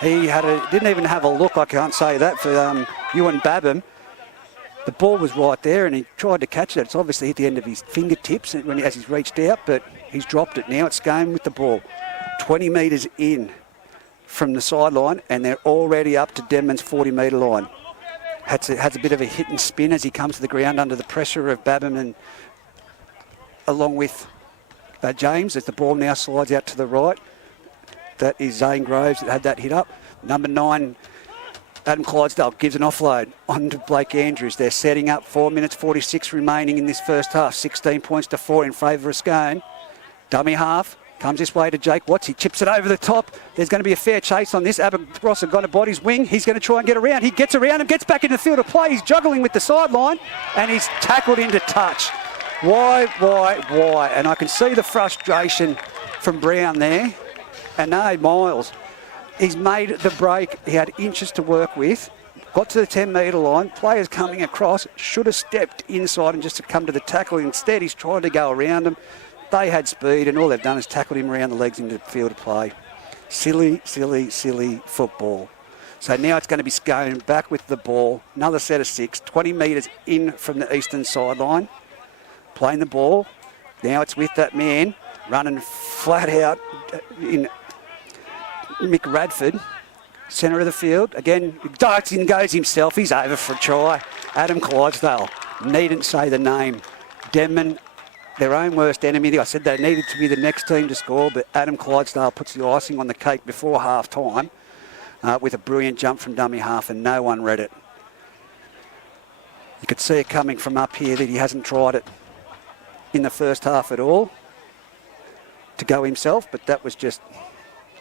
He didn't even have a look, I can't say that, for Ewan Babin. The ball was right there and he tried to catch it. It's obviously hit the end of his fingertips as he's reached out, but he's dropped it now. It's Scone with the ball. 20 metres in from the sideline and they're already up to Denman's 40-metre line. Has a bit of a hit and spin as he comes to the ground under the pressure of Babin and along with James as the ball now slides out to the right. That is Zane Groves that had that hit up. Number 9, Adam Clydesdale gives an offload on to Blake Andrews. They're setting up 4 minutes 46 remaining in this first half. 16 points to 4 in favour of Scone. Dummy half. Comes this way to Jake Watts. He chips it over the top. There's going to be a fair chase on this. Aberrossa got a body's wing. He's going to try and get around. He gets around and gets back into the field of play. He's juggling with the sideline and he's tackled into touch. Why? And I can see the frustration from Brown there. And no, Miles. He's made the break. He had inches to work with. Got to the 10-metre line. Players coming across. Should have stepped inside and just to come to the tackle. Instead, he's trying to go around them. They had speed and all they've done is tackled him around the legs into the field of play. Silly football. So now it's going to be Scone back with the ball. Another set of 6. 20 metres in from the eastern sideline. Playing the ball. Now it's with that man running flat out in Mick Radford. Centre of the field. Again, darts in goes himself. He's over for a try. Adam Clydesdale. Needn't say the name. Denman, their own worst enemy. I said they needed to be the next team to score, but Adam Clydesdale puts the icing on the cake before half-time with a brilliant jump from dummy half, and no one read it. You could see it coming from up here that he hasn't tried it in the first half at all to go himself, but that was just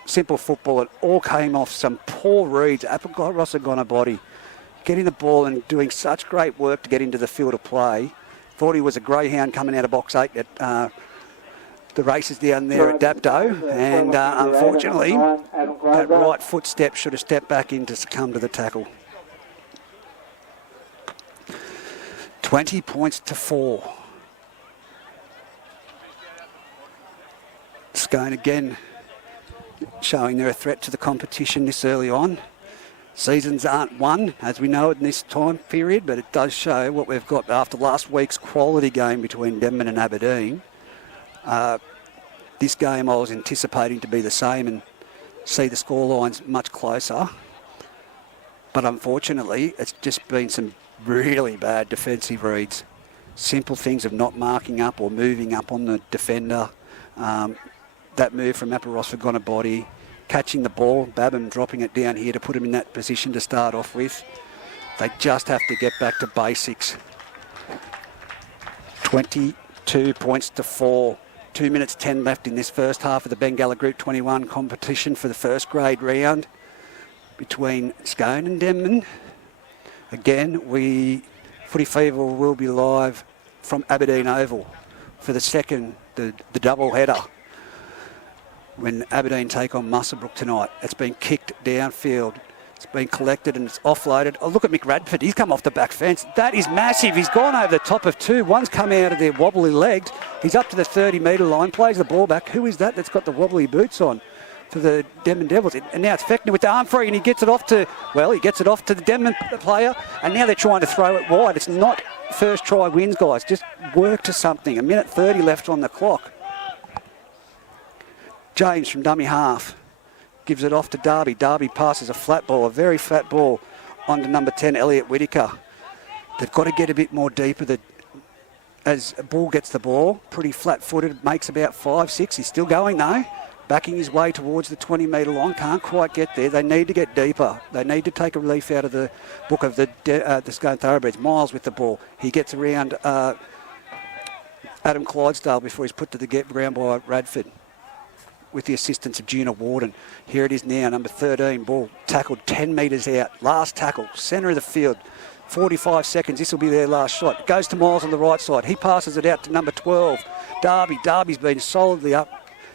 simple football. It all came off some poor reads. Aparossa gone a body, getting the ball and doing such great work to get into the field of play. Thought he was a greyhound coming out of box 8 at the races down there at Dapto, and unfortunately that right footstep should have stepped back in to succumb to the tackle. 20 points to 4. Scone again showing they're a threat to the competition this early on. Seasons aren't won, as we know, in this time period, but it does show what we've got after last week's quality game between Denman and Aberdeen. This game I was anticipating to be the same and see the scorelines much closer. But unfortunately, it's just been some really bad defensive reads. Simple things of not marking up or moving up on the defender. That move from Aparossa gone a body. Catching the ball, Babin dropping it down here to put him in that position to start off with. They just have to get back to basics. 22 points to 4. 2 minutes 10 left in this first half of the Bengalla Group 21 competition for the first grade round between Scone and Denman. Again, Footy Fever will be live from Aberdeen Oval for the second, the double header, when Aberdeen take on Muswellbrook tonight. It's been kicked downfield. It's been collected and it's offloaded. Oh, look at Mick Radford. He's come off the back fence. That is massive. He's gone over the top of two. One's come out of there wobbly legged. He's up to the 30-metre line, plays the ball back. Who is that that's got the wobbly boots on for the Denman Devils? And now it's Fechner with the arm free, and he gets it off to the Denman player. And now they're trying to throw it wide. It's not first try wins, guys. Just work to something. 1:30 left on the clock. James from dummy half gives it off to Darby. Darby passes a flat ball, a very flat ball, onto number 10, Elliot Whittaker. They've got to get a bit more deeper. As Bull gets the ball, pretty flat-footed, makes about 5-6. He's still going though, backing his way towards the 20-metre line. Can't quite get there. They need to get deeper. They need to take a leaf out of the book of the Scone Thoroughbreds. Miles with the ball. He gets around Adam Clydesdale before he's put to the ground by Radford, with the assistance of Gina Warden. Here it is now, number 13, ball tackled 10 metres out. Last tackle, centre of the field, 45 seconds. This will be their last shot. It goes to Miles on the right side. He passes it out to number 12, Darby. Darby's been solidly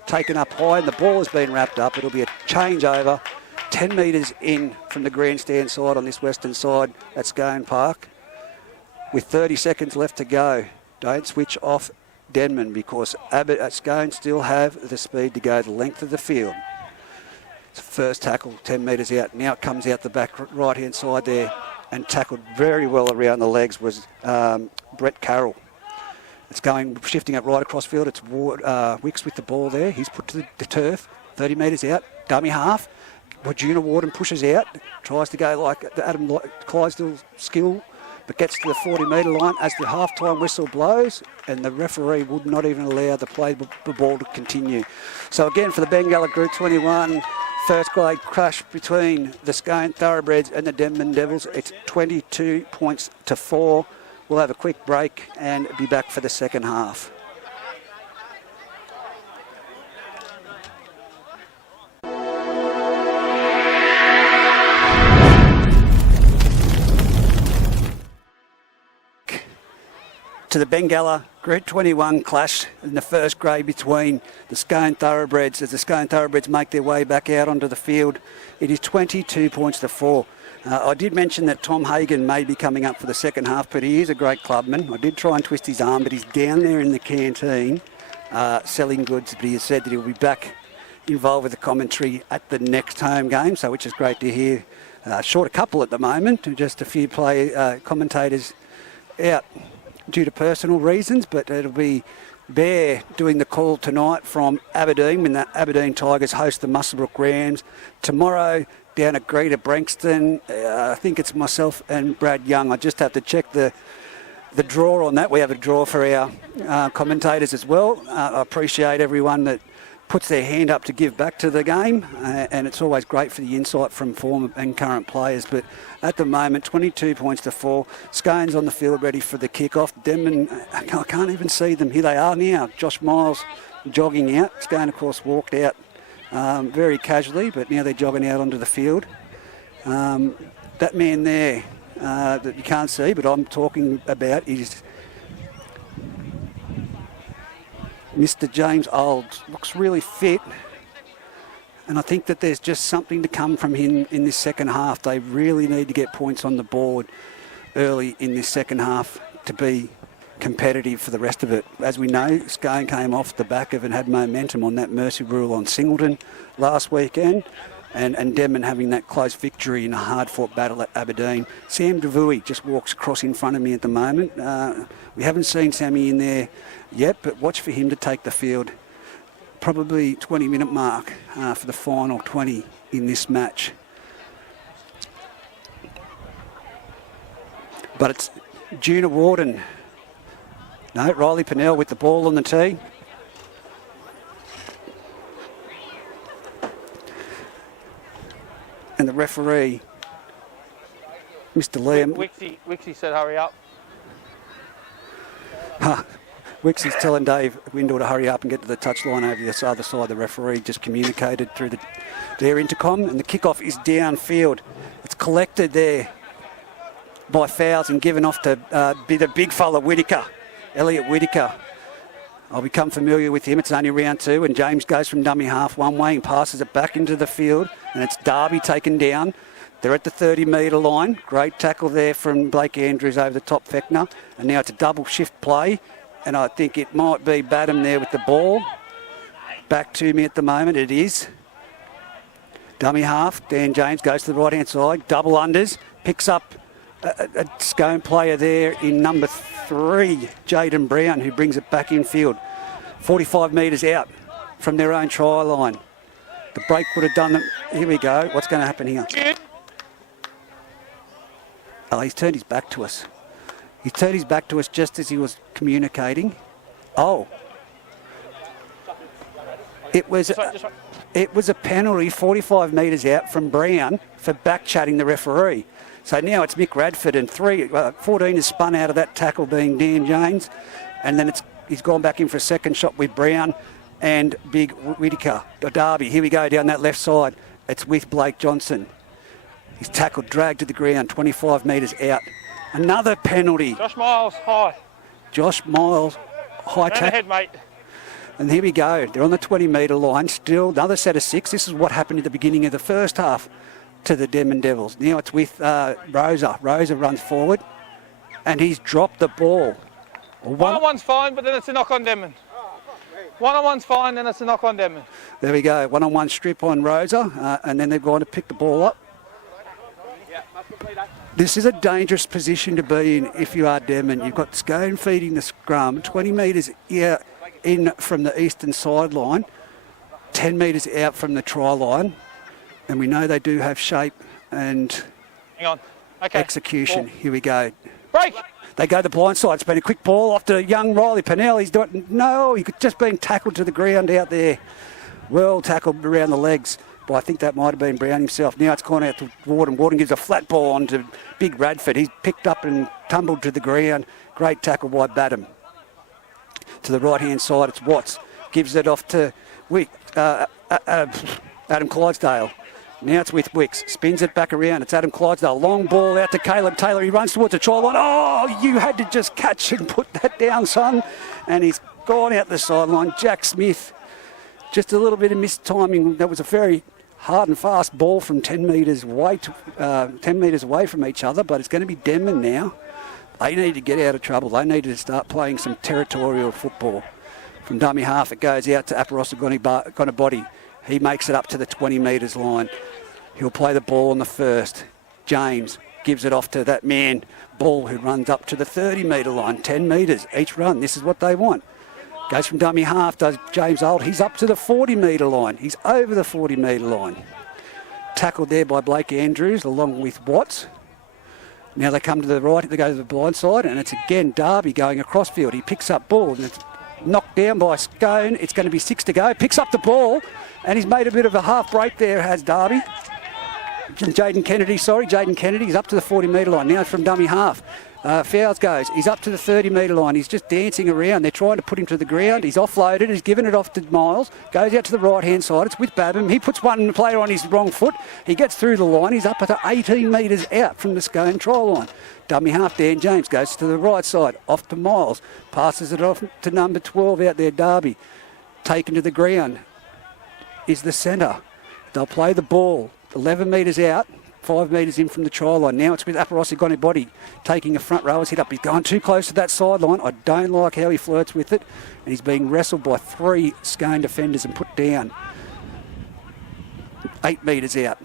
taken up high, and the ball has been wrapped up. It'll be a changeover, 10 metres in from the grandstand side on this western side at Scone Park. With 30 seconds left to go, don't switch off Denman, because Scone still have the speed to go the length of the field. It's first tackle, 10 metres out. Now it comes out the back right-hand side there, and tackled very well around the legs was Brett Carroll. It's shifting it right across field. It's Wicks with the ball there. He's put to the turf, 30 metres out, dummy half. Junior Warden pushes out, tries to go like the Adam Clydesdale skill, but gets to the 40-metre line as the half-time whistle blows, and the referee would not even allow the ball to continue. So again, for the Bengalla Group 21 first grade crash between the Scone Thoroughbreds and the Denman Devils, it's 22 points to 4. We'll have a quick break and be back for the second half. To the Bengalla Group 21 clash in the first grade between the Scone Thoroughbreds, as the Scone Thoroughbreds make their way back out onto the field. It is 22 points to 4. I did mention that Tom Hagan may be coming up for the second half, but he is a great clubman. I did try and twist his arm, but he's down there in the canteen selling goods. But he has said that he'll be back involved with the commentary at the next home game, so which is great to hear. Short a couple at the moment, just a few commentators out due to personal reasons, but it'll be Bear doing the call tonight from Aberdeen when the Aberdeen Tigers host the Muswellbrook Rams. Tomorrow down at Greta Brankston, I think it's myself and Brad Young. I just have to check the draw on that. We have a draw for our commentators as well. I appreciate everyone that puts their hand up to give back to the game, and it's always great for the insight from former and current players. But at the moment, 22 points to 4. Scone's on the field ready for the kick-off. Denman, I can't even see them. Here they are now. Josh Miles jogging out. Scone, of course, walked out very casually, but now they're jogging out onto the field. That man there that you can't see, but I'm talking about, is Mr. James Olds. Looks really fit, and I think that there's just something to come from him in this second half. They really need to get points on the board early in this second half to be competitive for the rest of it. As we know, Scone came off the back of and had momentum on that mercy rule on Singleton last weekend, and Denman having that close victory in a hard-fought battle at Aberdeen. Sam Devouy just walks across in front of me at the moment. We haven't seen Sammy in there yet, but watch for him to take the field. Probably 20-minute mark for the final 20 in this match. But it's Juna Warden. No, Riley Pennell with the ball on the tee. And the referee, Mr. Liam. Wixie said hurry up. Wixie's telling Dave Windle to hurry up and get to the touchline over the other side. The referee just communicated through their intercom, and the kickoff is downfield. It's collected there by fouls and given off to be the big fella Whittaker, Elliot Whittaker. I'll become familiar with him. It's only round 2, and James goes from dummy half one way and passes it back into the field, and it's Darby taken down. They're at the 30-metre line. Great tackle there from Blake Andrews over the top Fechner. And now it's a double shift play. And I think it might be Badham there with the ball. Back to me at the moment. It is. Dummy half. Dan James goes to the right-hand side. Double unders. Picks up a Scone player there in number 3, Jaden Brown, who brings it back infield. 45 metres out from their own try line. The break would have done them. Here we go. What's going to happen here? Oh, he's turned his back to us. He turned his back to us just as he was communicating. Oh. It was a penalty 45 metres out from Brown for back-chatting the referee. So now it's Mick Radford, and 14 has spun out of that tackle being Dan James. And then he's gone back in for a second shot with Brown and Big Whittaker. Darby, here we go down that left side. It's with Blake Johnson. He's tackled, dragged to the ground, 25 metres out. Another penalty. Josh Miles, high. Josh Miles, high tackle. Ahead, mate. And here we go. They're on the 20-metre line. Still another set of 6. This is what happened at the beginning of the first half to the Denman Devils. Now it's with Rosa. Rosa runs forward, and he's dropped the ball. One-on-one's fine, but then it's a knock on Denman. One-on-one's fine, then it's a knock on Denman. There we go. One-on-one strip on Rosa, and then they're going to pick the ball up. This is a dangerous position to be in if you are Denman. You've got Scone feeding the scrum, 20 metres in from the eastern sideline, 10 metres out from the try line. And we know they do have shape and execution. Ball. Here we go. Break! They go the blind side. It's been a quick ball off to young Riley Pennell. He's doing he could just been tackled to the ground out there. Well tackled around the legs. But I think that might have been Brown himself. Now it's gone out to Warden. Warden gives a flat ball on to Big Radford. He's picked up and tumbled to the ground. Great tackle by Badham. To the right-hand side, it's Watts. Gives it off to Adam Clydesdale. Now it's with Wicks. Spins it back around. It's Adam Clydesdale. Long ball out to Caleb Taylor. He runs towards the try line. Oh, you had to just catch and put that down, son. And he's gone out the sideline. Jack Smith. Just a little bit of missed timing. That was a very hard and fast ball from 10 metres away, 10 metres away from each other. But it's going to be Denman now. They need to get out of trouble. They need to start playing some territorial football. From dummy half, it goes out to Aparosa Gonabody. He makes it up to the 20 metres line. He'll play the ball on the first. James gives it off to that man, Ball, who runs up to the 30-metre line. 10 metres each run. This is what they want. Goes from dummy half, does James Old. He's up to the 40-metre line. He's over the 40-metre line. Tackled there by Blake Andrews along with Watts. Now they come to the right, they go to the blind side, and it's again Darby going across field. He picks up ball, and it's knocked down by Scone. It's going to be 6 to go. Picks up the ball, and he's made a bit of a half break there, has Darby. Jaden Kennedy, he's up to the 40-metre line. Now from dummy half. Fowles goes. He's up to the 30-metre line. He's just dancing around. They're trying to put him to the ground. He's offloaded. He's given it off to Miles. Goes out to the right-hand side. It's with Badham. He puts one player on his wrong foot. He gets through the line. He's up to 18 metres out from the Scone try line. Dummy half, Dan James goes to the right side. Off to Miles. Passes it off to number 12 out there, Darby. Taken to the ground is the centre. They'll play the ball. 11 metres out. 5 metres in from the try line. Now it's with Aparosa Gonabody taking a front rower's hit up. He's gone too close to that sideline. I don't like how he flirts with it. And he's being wrestled by 3 Scone defenders and put down. 8 metres out.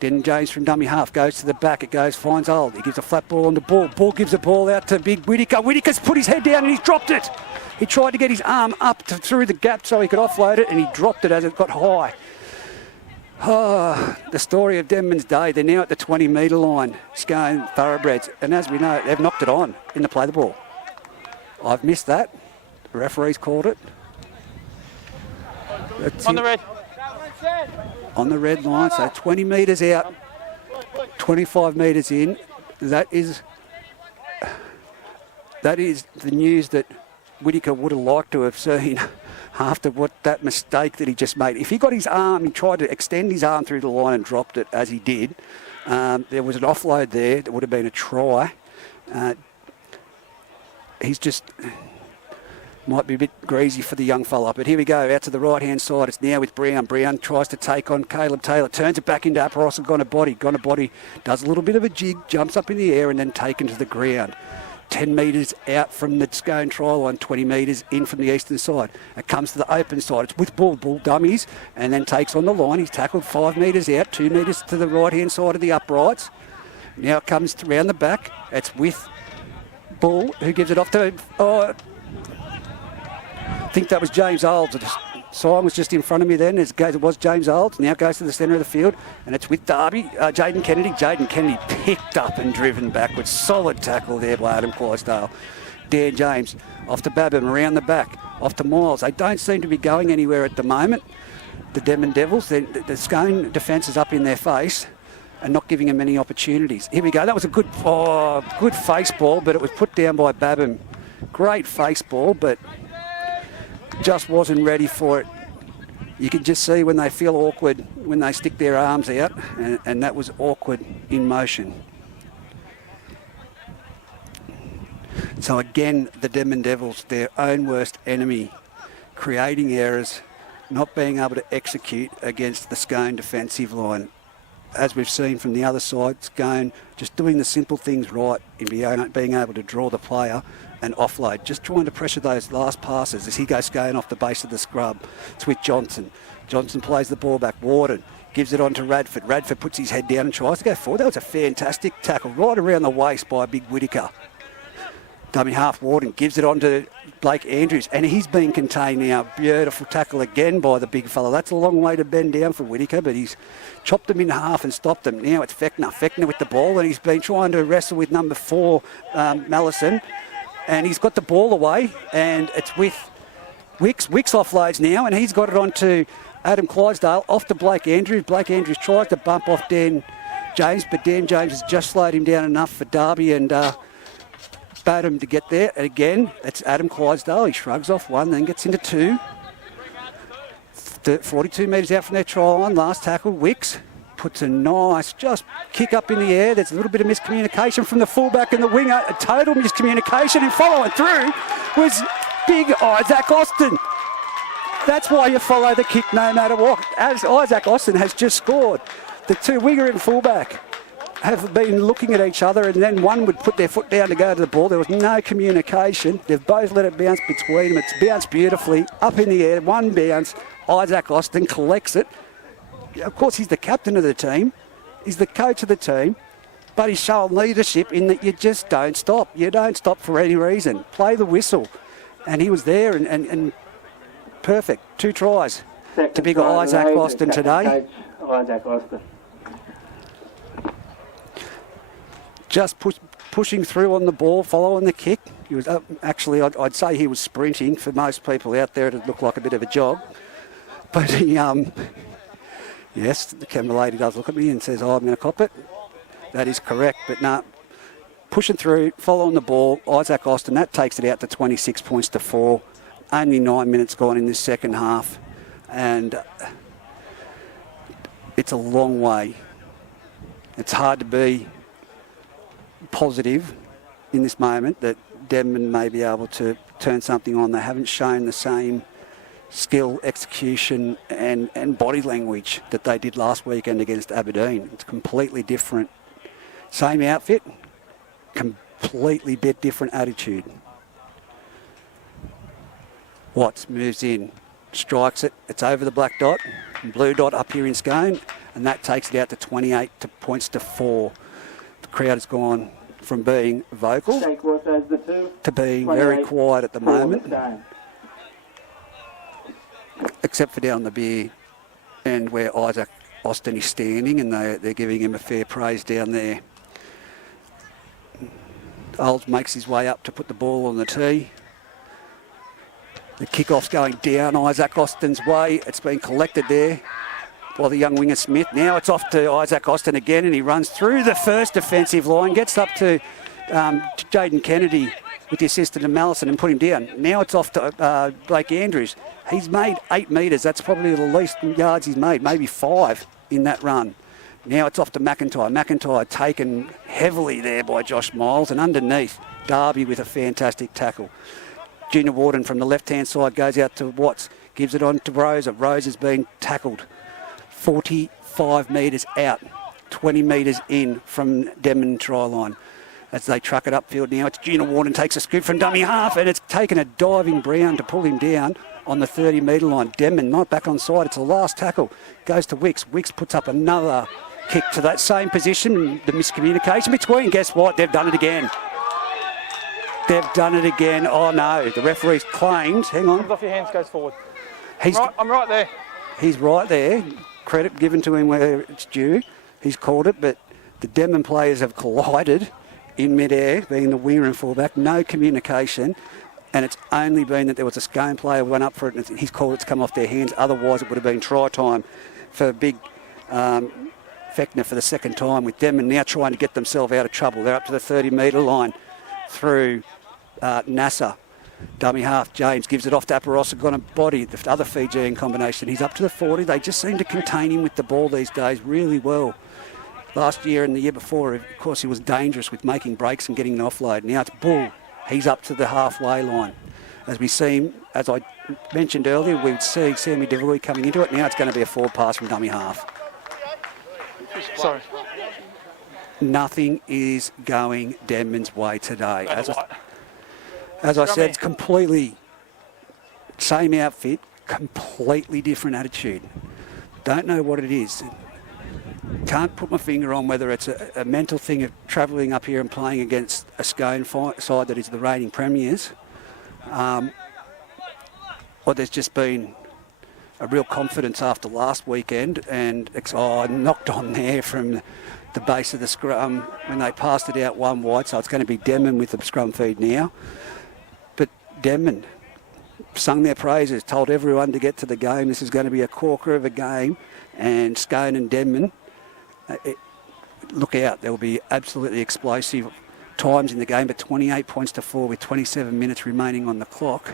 Den James from dummy half goes to the back. It goes, finds Old. He gives a flat ball on the ball. Ball gives the ball out to Big Whittaker. Whittaker's put his head down and he's dropped it. He tried to get his arm up through the gap so he could offload it, and he dropped it as it got high. Oh, the story of Denman's day. They're now at the 20-metre line, Scone Thoroughbreds. And as we know, they've knocked it on in the play the ball. I've missed that. The referee's called it. That's on the red. On the red line, so 20 metres out, 25 metres in. That is the news that Whittaker would have liked to have seen after that mistake that he just made. If he got his arm, he tried to extend his arm through the line and dropped it, as he did. There was an offload there that would have been a try. He's just... Might be a bit greasy for the young fella, but here we go, out to the right-hand side. It's now with Brown. Brown tries to take on Caleb Taylor, turns it back into upper Ross and Gonabody. Gonabody does a little bit of a jig, jumps up in the air and then taken to the ground. 10 metres out from the Scone try line, 20 metres in from the eastern side. It comes to the open side. It's with Bull dummies and then takes on the line. He's tackled 5 metres out, 2 metres to the right-hand side of the uprights. Now it comes round the back. It's with Bull, who gives it off to... I think that was James Olds. The sign was just in front of me then. It was James Olds. Now goes to the centre of the field, and it's with Darby. Jaden Kennedy. Jaden Kennedy picked up and driven backwards. Solid tackle there by Adam Clydesdale. Dan James off to Babham, around the back, off to Miles. They don't seem to be going anywhere at the moment. The Denman Devils, the Scone defence is up in their face and not giving them any opportunities. Here we go. That was a good face ball, but it was put down by Babham. Great face ball, but just wasn't ready for it. You can just see when they feel awkward when they stick their arms out, and that was awkward in motion. So again, the Denman Devils, their own worst enemy, creating errors, not being able to execute against the Scone defensive line. As we've seen from the other side, Scone just doing the simple things right in being able to draw the player and offload, just trying to pressure those last passes as he goes Scone off the base of the scrub. It's with Johnson. Johnson plays the ball back. Warden gives it on to Radford. Radford puts his head down and tries to go forward. That was a fantastic tackle right around the waist by Big Whittaker. Dummy half Warden gives it on to Blake Andrews, and he's been contained now. Beautiful tackle again by the big fella. That's a long way to bend down for Whittaker, but he's chopped him in half and stopped him. Now it's Fechner. Fechner with the ball, and he's been trying to wrestle with number 4, Mallison, and he's got the ball away, and it's with Wicks. Wicks offloads now, and he's got it on to Adam Clydesdale, off to Blake Andrews. Blake Andrews tries to bump off Dan James, but Dan James has just slowed him down enough for Darby and Badham to get there. And again, it's Adam Clydesdale. He shrugs off 1, then gets into 2. 42 metres out from their try line. Last tackle, Wicks puts a nice just kick up in the air. There's a little bit of miscommunication from the fullback and the winger. A total miscommunication, and following through was big Isaac Austin. That's why you follow the kick no matter what. As Isaac Austin has just scored. The 2 winger and fullback have been looking at each other, and then one would put their foot down to go to the ball. There was no communication. They've both let it bounce between them. It's bounced beautifully up in the air. One bounce. Isaac Austin collects it. Of course, he's the captain of the team. He's the coach of the team. But he's shown leadership in that you just don't stop. You don't stop for any reason. Play the whistle. And he was there and perfect. 2 tries to big Isaac Austin today. Isaac Austin. Just pushing through on the ball, following the kick. He was actually, I'd say he was sprinting. For most people out there, it looked like a bit of a jog. But he, yes, the camera lady does look at me and says, I'm going to cop it. That is correct, but no. Pushing through, following the ball, Isaac Austin, that takes it out to 26 points to 4. Only 9 minutes gone in this second half. And it's a long way. It's hard to be positive in this moment that Denman may be able to turn something on. They haven't shown the same skill, execution and body language that they did last weekend against Aberdeen. It's completely different. Same outfit, completely bit different attitude. Watts moves in, strikes it. It's over the black dot, blue dot up here in Scone, and that takes it out to 28 points to 4. The crowd has gone from being vocal to being very quiet at the moment, except for down the beer and where Isaac Austin is standing, and they're giving him a fair praise down there. Olds makes his way up to put the ball on the tee. The kickoff's going down Isaac Austin's way. It's been collected there by the young winger Smith. Now it's off to Isaac Austin again, and he runs through the first defensive line, gets up to Jaden Kennedy with the assist to Mallison and put him down. Now it's off to Blake Andrews. He's made 8 metres. That's probably the least yards he's made, maybe 5 in that run. Now it's off to McIntyre. McIntyre taken heavily there by Josh Miles, and underneath, Darby with a fantastic tackle. Junior Warden from the left-hand side goes out to Watts, gives it on to Rosa. Rose has been tackled 45 metres out, 20 metres in from Denman try line. As they truck it upfield now, it's Junior Warden takes a scoop from dummy half, and it's taken a diving Brown to pull him down on the 30-metre line. Denman not back on side. It's the last tackle. Goes to Wicks. Wicks puts up another kick to that same position. The miscommunication between. Guess what? They've done it again. They've done it again. Oh, no. The referee's claimed. Hang on. Comes off your hands, goes forward. I'm right there. He's right there. Credit given to him where it's due. He's called it, but the Denman players have collided in mid-air, being the winger and fullback. No communication. And it's only been that there was a Scone player who went up for it, and he's called it to come off their hands. Otherwise, it would have been try time for big Fechner for the second time, with Denman now trying to get themselves out of trouble. They're up to the 30-metre line through Nasser. Dummy half, James gives it off to Aparosa, got a body, the other Fijian combination. He's up to the 40. They just seem to contain him with the ball these days really well. Last year and the year before, of course, he was dangerous with making breaks and getting an offload. Now it's Bull. He's up to the halfway line. As we see him, as I mentioned earlier, we'd see Sammy DeVuy coming into it. Now it's going to be a forward pass from dummy half. Sorry. Nothing is going Denman's way today. As I said, it's completely same outfit, completely different attitude. Don't know what it is. Can't put my finger on whether it's a mental thing of travelling up here and playing against a Scone side that is the reigning premiers, or there's just been a real confidence after last weekend, and knocked on there from the base of the scrum when they passed it out one wide, so it's going to be Denman with the scrum feed now. But Denman sung their praises, told everyone to get to the game. This is going to be a corker of a game, and Scone and Denman, look out, there will be absolutely explosive times in the game, but 28 points to 4 with 27 minutes remaining on the clock.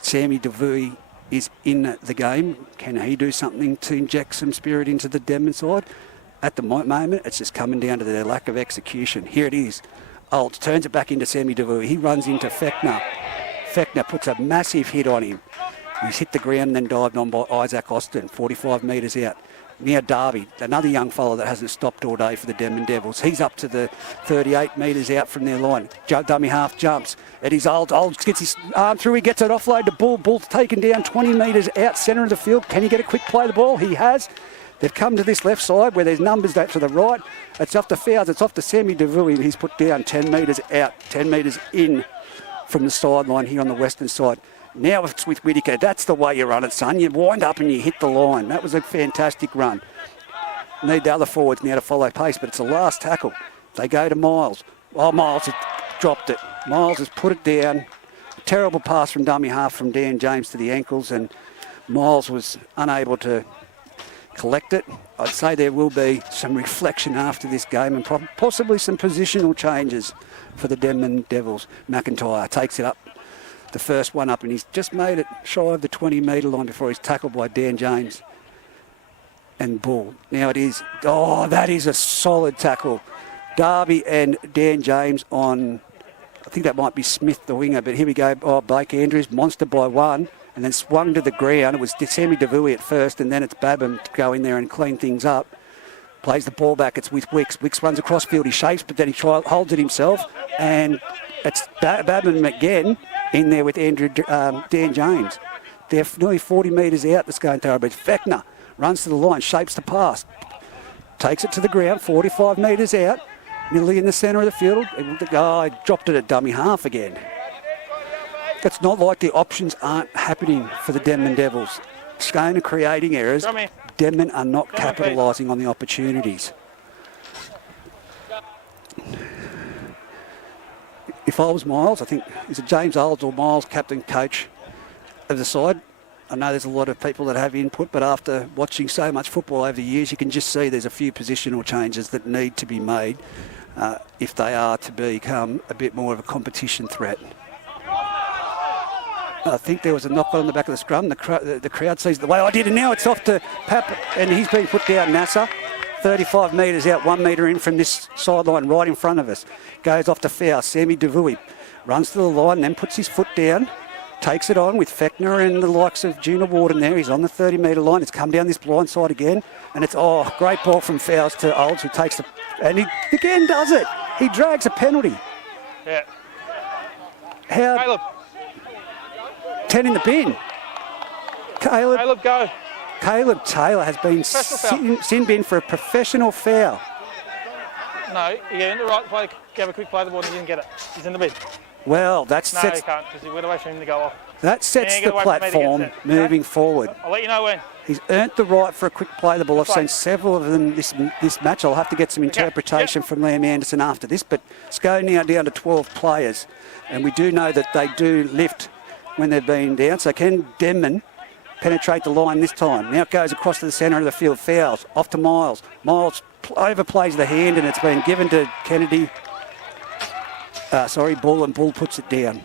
Sammy DeVuy is in the game. Can he do something to inject some spirit into the Denman side? At the moment, it's just coming down to their lack of execution. Here it is. Olds turns it back into Sammy DeVuy. He runs into Fechner. Fechner puts a massive hit on him. He's hit the ground and then dived on by Isaac Austin, 45 metres out. Now Darby, another young fellow that hasn't stopped all day for the Denman Devils. He's up to the 38 metres out from their line. Dummy half jumps. It is Olds. Olds gets his arm through. He gets it offload to Bull. Bull's taken down 20 metres out centre of the field. Can he get a quick play of the ball? He has. They've come to this left side where there's numbers out to the right. It's off to Fowles. It's off to Sammy DeVuy. He's put down 10 metres out, 10 metres in from the sideline here on the western side. Now it's with Whittaker. That's the way you run it, son. You wind up and you hit the line. That was a fantastic run. Need the other forwards now to follow pace, but it's the last tackle. They go to Miles. Oh, Miles has dropped it. Miles has put it down. A terrible pass from dummy half from Dan James to the ankles, and Miles was unable to collect it. I'd say there will be some reflection after this game and possibly some positional changes for the Denman Devils. McIntyre takes it up, the first one up, and he's just made it shy of the 20-metre line before he's tackled by Dan James and Bull. Now it is, that is a solid tackle. Darby and Dan James on, I think that might be Smith, the winger, but here we go. Blake Andrews, monster by one, and then swung to the ground. It was Sammy DeVuy at first, and then it's Babham to go in there and clean things up. Plays the ball back, it's with Wicks. Wicks runs across field, he shapes, but then he holds it himself, and it's Babham again in there with Dan James. They're nearly 40 metres out, the Scone Thoroughbreds. Fechner runs to the line, shapes the pass, takes it to the ground, 45 metres out, nearly in the centre of the field. And the guy dropped it at dummy half again. It's not like the options aren't happening for the Denman Devils. Scone are creating errors. Denman are not capitalising on the opportunities. If I was Miles, I think, is it James Olds or Miles, captain, coach of the side? I know there's a lot of people that have input, but after watching so much football over the years, you can just see there's a few positional changes that need to be made if they are to become a bit more of a competition threat. I think there was a knock on the back of the scrum. The crowd sees it the way I did, and now it's off to Pap, and he's been put down. Nasser, 35 metres out, 1 metre in from this sideline right in front of us. Goes off to Fowles. Sammy DeVuy runs to the line, then puts his foot down. takes it on with Fechner and the likes of Junior Warden there. He's on the 30-metre line. It's come down this blind side again. And it's, great ball from Fowles to Olds, who takes the... And he again does it. He drags a penalty. Yeah. Caleb. 10 in the bin. Caleb, go. Caleb Taylor has been sin bin for a professional foul. No, you get in the right play, have a quick play the ball and he didn't get it. He's in the bin. Well, that's No, you can't, because he went away for him to go off. That sets the platform moving forward. I'll let you know when. He's earned the right for a quick play the ball. I've seen several of them this match. I'll have to get some interpretation from Liam Anderson after this, but Scone now down to 12 players, and we do know that they do lift when they've been down. So can Denman penetrate the line this time? Now it goes across to the centre of the field. Fouls off to Miles. Miles overplays the hand, and it's been given to Kennedy. Bull, and Bull puts it down.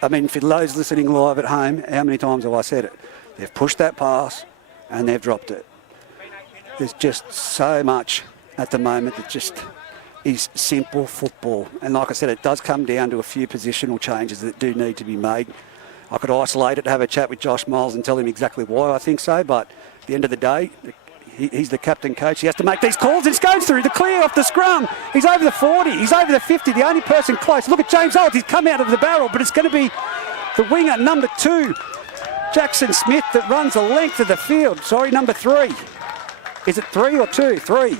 I mean, for those listening live at home, how many times have I said it? They've pushed that pass and they've dropped it. There's just so much at the moment that just is simple football. And like I said, it does come down to a few positional changes that do need to be made. I could isolate it, have a chat with Josh Miles and tell him exactly why I think so, but at the end of the day, he's the captain coach. He has to make these calls. It's going through the clear off the scrum. He's over the 40. He's over the 50. The only person close. Look at James Olds. He's come out of the barrel, but it's going to be the winger, number 2, Jackson Smith, that runs the length of the field. Sorry, number 3. Is it 3 or 2? 3.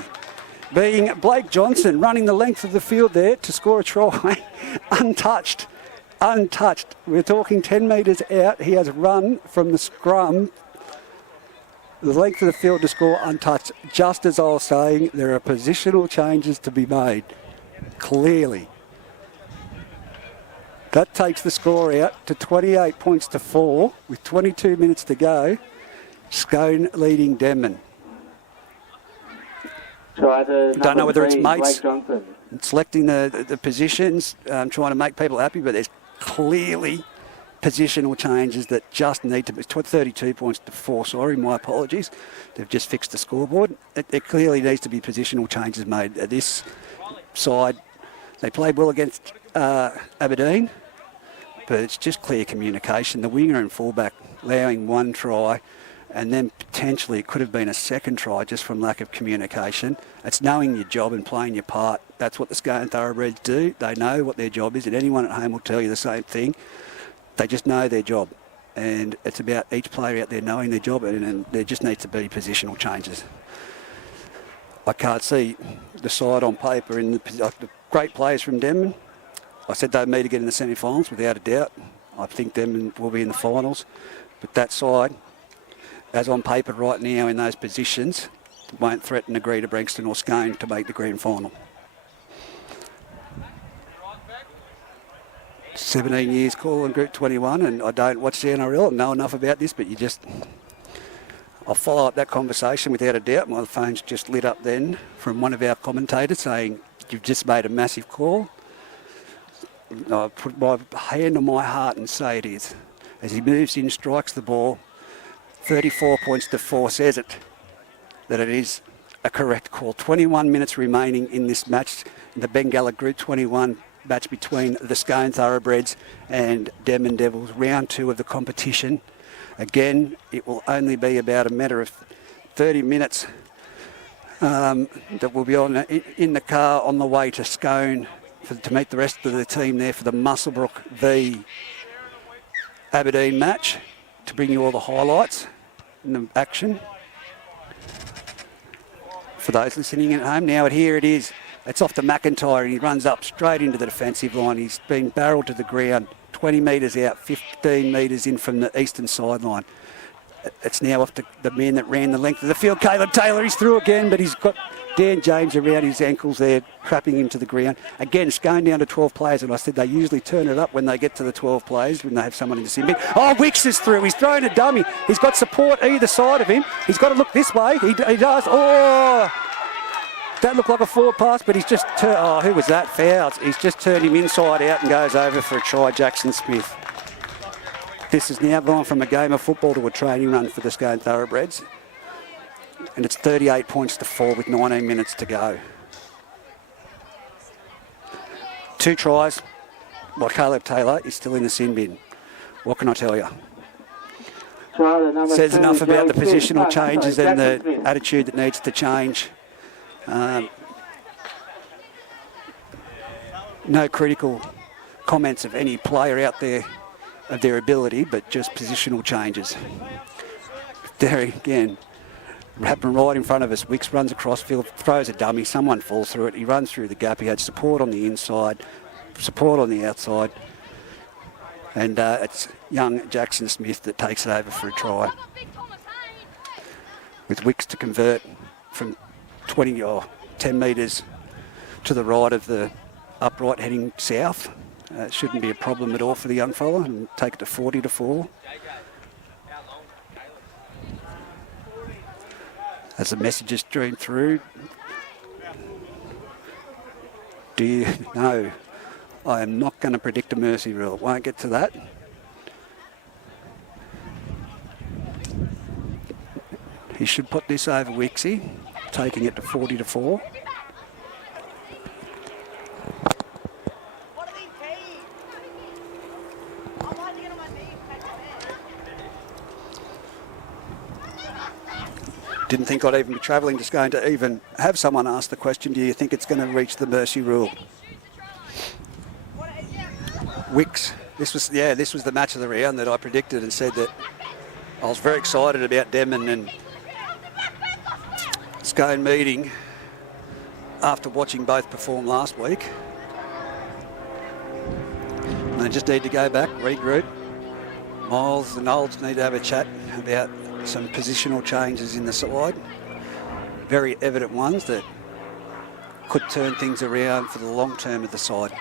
Being Blake Johnson running the length of the field there to score a try. Untouched. We're talking 10 metres out. He has run from the scrum the length of the field to score untouched. Just as I was saying, there are positional changes to be made. Clearly. That takes the score out to 28 points to 4 with 22 minutes to go. Scone leading Denman. Don't know whether it's mates selecting the positions, trying to make people happy, but there's clearly positional changes that just need to be. 32 points to 4, sorry, my apologies. They've just fixed the scoreboard. It clearly needs to be positional changes made. This side, they played well against Aberdeen, but it's just clear communication. The winger and fullback allowing one try, and then potentially it could have been a second try just from lack of communication. It's knowing your job and playing your part. That's what the Scone Thoroughbreds do. They know what their job is, and anyone at home will tell you the same thing. They just know their job, and it's about each player out there knowing their job, and there just needs to be positional changes. I can't see the side on paper in the great players from Denman. I said they'd meet again in the semi-finals without a doubt. I think Denman will be in the finals, but that side, as on paper right now in those positions, won't threaten Agrita Brankston or Scone to make the grand final. 17 years calling Group 21, and I don't watch the NRL and know enough about this, but I'll follow up that conversation without a doubt. My phone's just lit up then from one of our commentators saying, you've just made a massive call. I put my hand on my heart and say it is. As he moves in, strikes the ball, 34 points to 4 says it, that it is a correct call. 21 minutes remaining in this match, in the Bengalla Group 21 match between the Scone Thoroughbreds and Denman Devils, round 2 of the competition. Again, it will only be about a matter of 30 minutes that we'll be on in the car on the way to Scone to meet the rest of the team there for the Muswellbrook v Aberdeen match, to bring you all the highlights in the action. For those listening at home, now here it is. It's off to McIntyre, and he runs up straight into the defensive line. He's been barreled to the ground, 20 metres out, 15 metres in from the eastern sideline. It's now off to the man that ran the length of the field, Caleb Taylor. He's through again, but he's got Dan James around his ankles there, trapping him to the ground. Again, Scone down to 12 players, and I said they usually turn it up when they get to the 12 players, when they have someone in the sin bin. Oh, Wicks is through. He's thrown a dummy. He's got support either side of him. He's got to look this way. He does. Oh! That looked like a forward pass, but he's just who was that? Fouls. He's just turned him inside out and goes over for a try, Jackson Smith. This has now gone from a game of football to a training run for the Scone Thoroughbreds. And it's 38 points to 4 with 19 minutes to go. 2 tries, while Caleb Taylor is still in the sin bin. What can I tell you? Try number Says 2, enough about the Joe Smith. positional changes and Jackson the Smith. attitude that needs to change. No critical comments of any player out there of their ability, but just positional changes. There again, happened right in front of us. Wicks runs across field, throws a dummy, someone falls through it. He runs through the gap. He had support on the inside, support on the outside. And it's young Jackson Smith that takes it over for a try. With Wicks to convert from 20 or 10 metres to the right of the upright heading south. It shouldn't be a problem at all for the young fella, and take it to 40-4. As the messages stream through. Do you know? I am not going to predict a mercy rule. Won't get to that. He should put this over Wixie, taking it to 40-4. Didn't think I'd even be travelling to Scone to even have someone ask the question, do you think it's going to reach the mercy rule? Wicks, this was the match of the round that I predicted and said that I was very excited about Denman and Scone meeting after watching both perform last week. And they just need to go back, regroup. Miles and Olds need to have a chat about some positional changes in the side. Very evident ones that could turn things around for the long term of the side.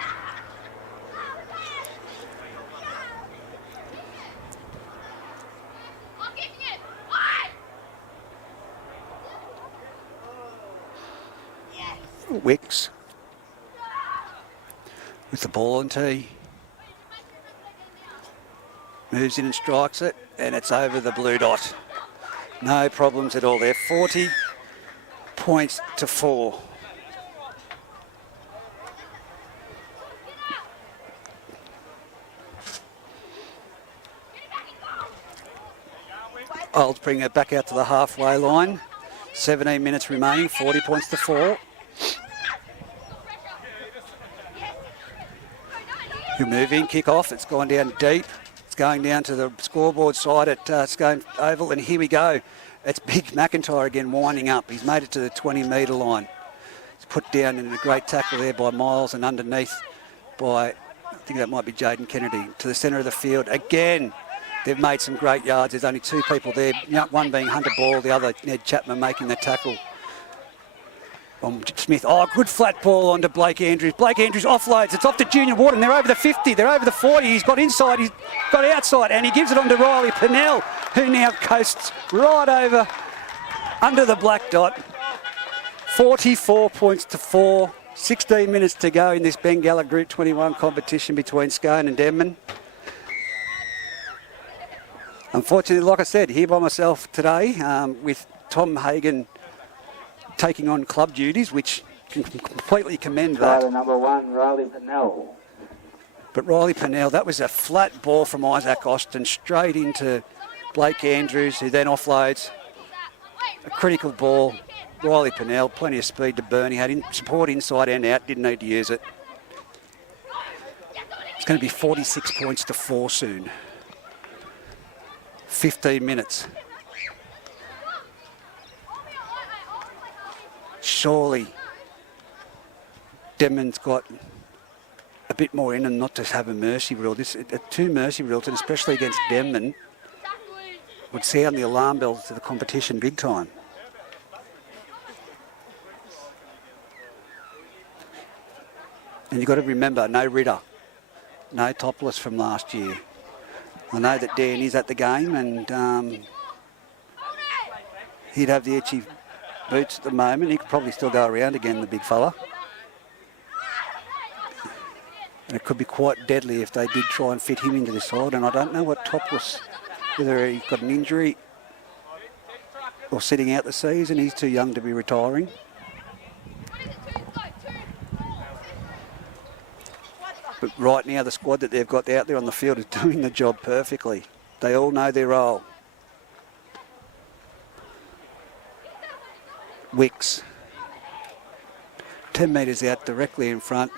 Wicks with the ball on tee. Moves in and strikes it, and it's over the blue dot. No problems at all there. 40 points to 4. I'll bring it back out to the halfway line. 17 minutes remaining, 40 points to 4. He'll move in, kick off. It's gone down deep. It's going down to the scoreboard side at Scone Oval, and here we go. It's Big McIntyre again winding up. He's made it to the 20-metre line. It's put down in a great tackle there by Miles, and underneath by, I think that might be Jaden Kennedy, to the centre of the field. Again, they've made some great yards. There's only two people there, one being Hunter Ball, the other Ned Chapman making the tackle. Smith, good flat ball onto Blake Andrews. Blake Andrews offloads. It's off to Junior Wharton. They're over the 50. They're over the 40. He's got inside. He's got outside. And he gives it on to Riley Pennell, who now coasts right over under the black dot. 44 points to 4. 16 minutes to go in this Bengalla Group 21 competition between Scone and Denman. Unfortunately, like I said, here by myself today with Tom Hagan taking on club duties, which can completely commend that. Driver number 1, Riley Pennell. But Riley Pennell, that was a flat ball from Isaac Austin straight into Blake Andrews, who then offloads. A critical ball. Riley Pennell, plenty of speed to burn. He had support inside and out, didn't need to use it. It's going to be 46 points to 4 soon. 15 minutes. Surely Denman's got a bit more in him not to have a mercy rule. Two mercy rules, and especially against Denman, would sound the alarm bells to the competition big time. And you've got to remember, no Ritter, no Topless from last year. I know that Dan is at the game, and he'd have the itchy boots at the moment. He could probably still go around again, the big fella. And it could be quite deadly if they did try and fit him into the side. And I don't know what Topless, whether he's got an injury or sitting out the season. He's too young to be retiring. But right now, the squad that they've got out there on the field is doing the job perfectly. They all know their role. Wicks. 10 metres out, directly in front.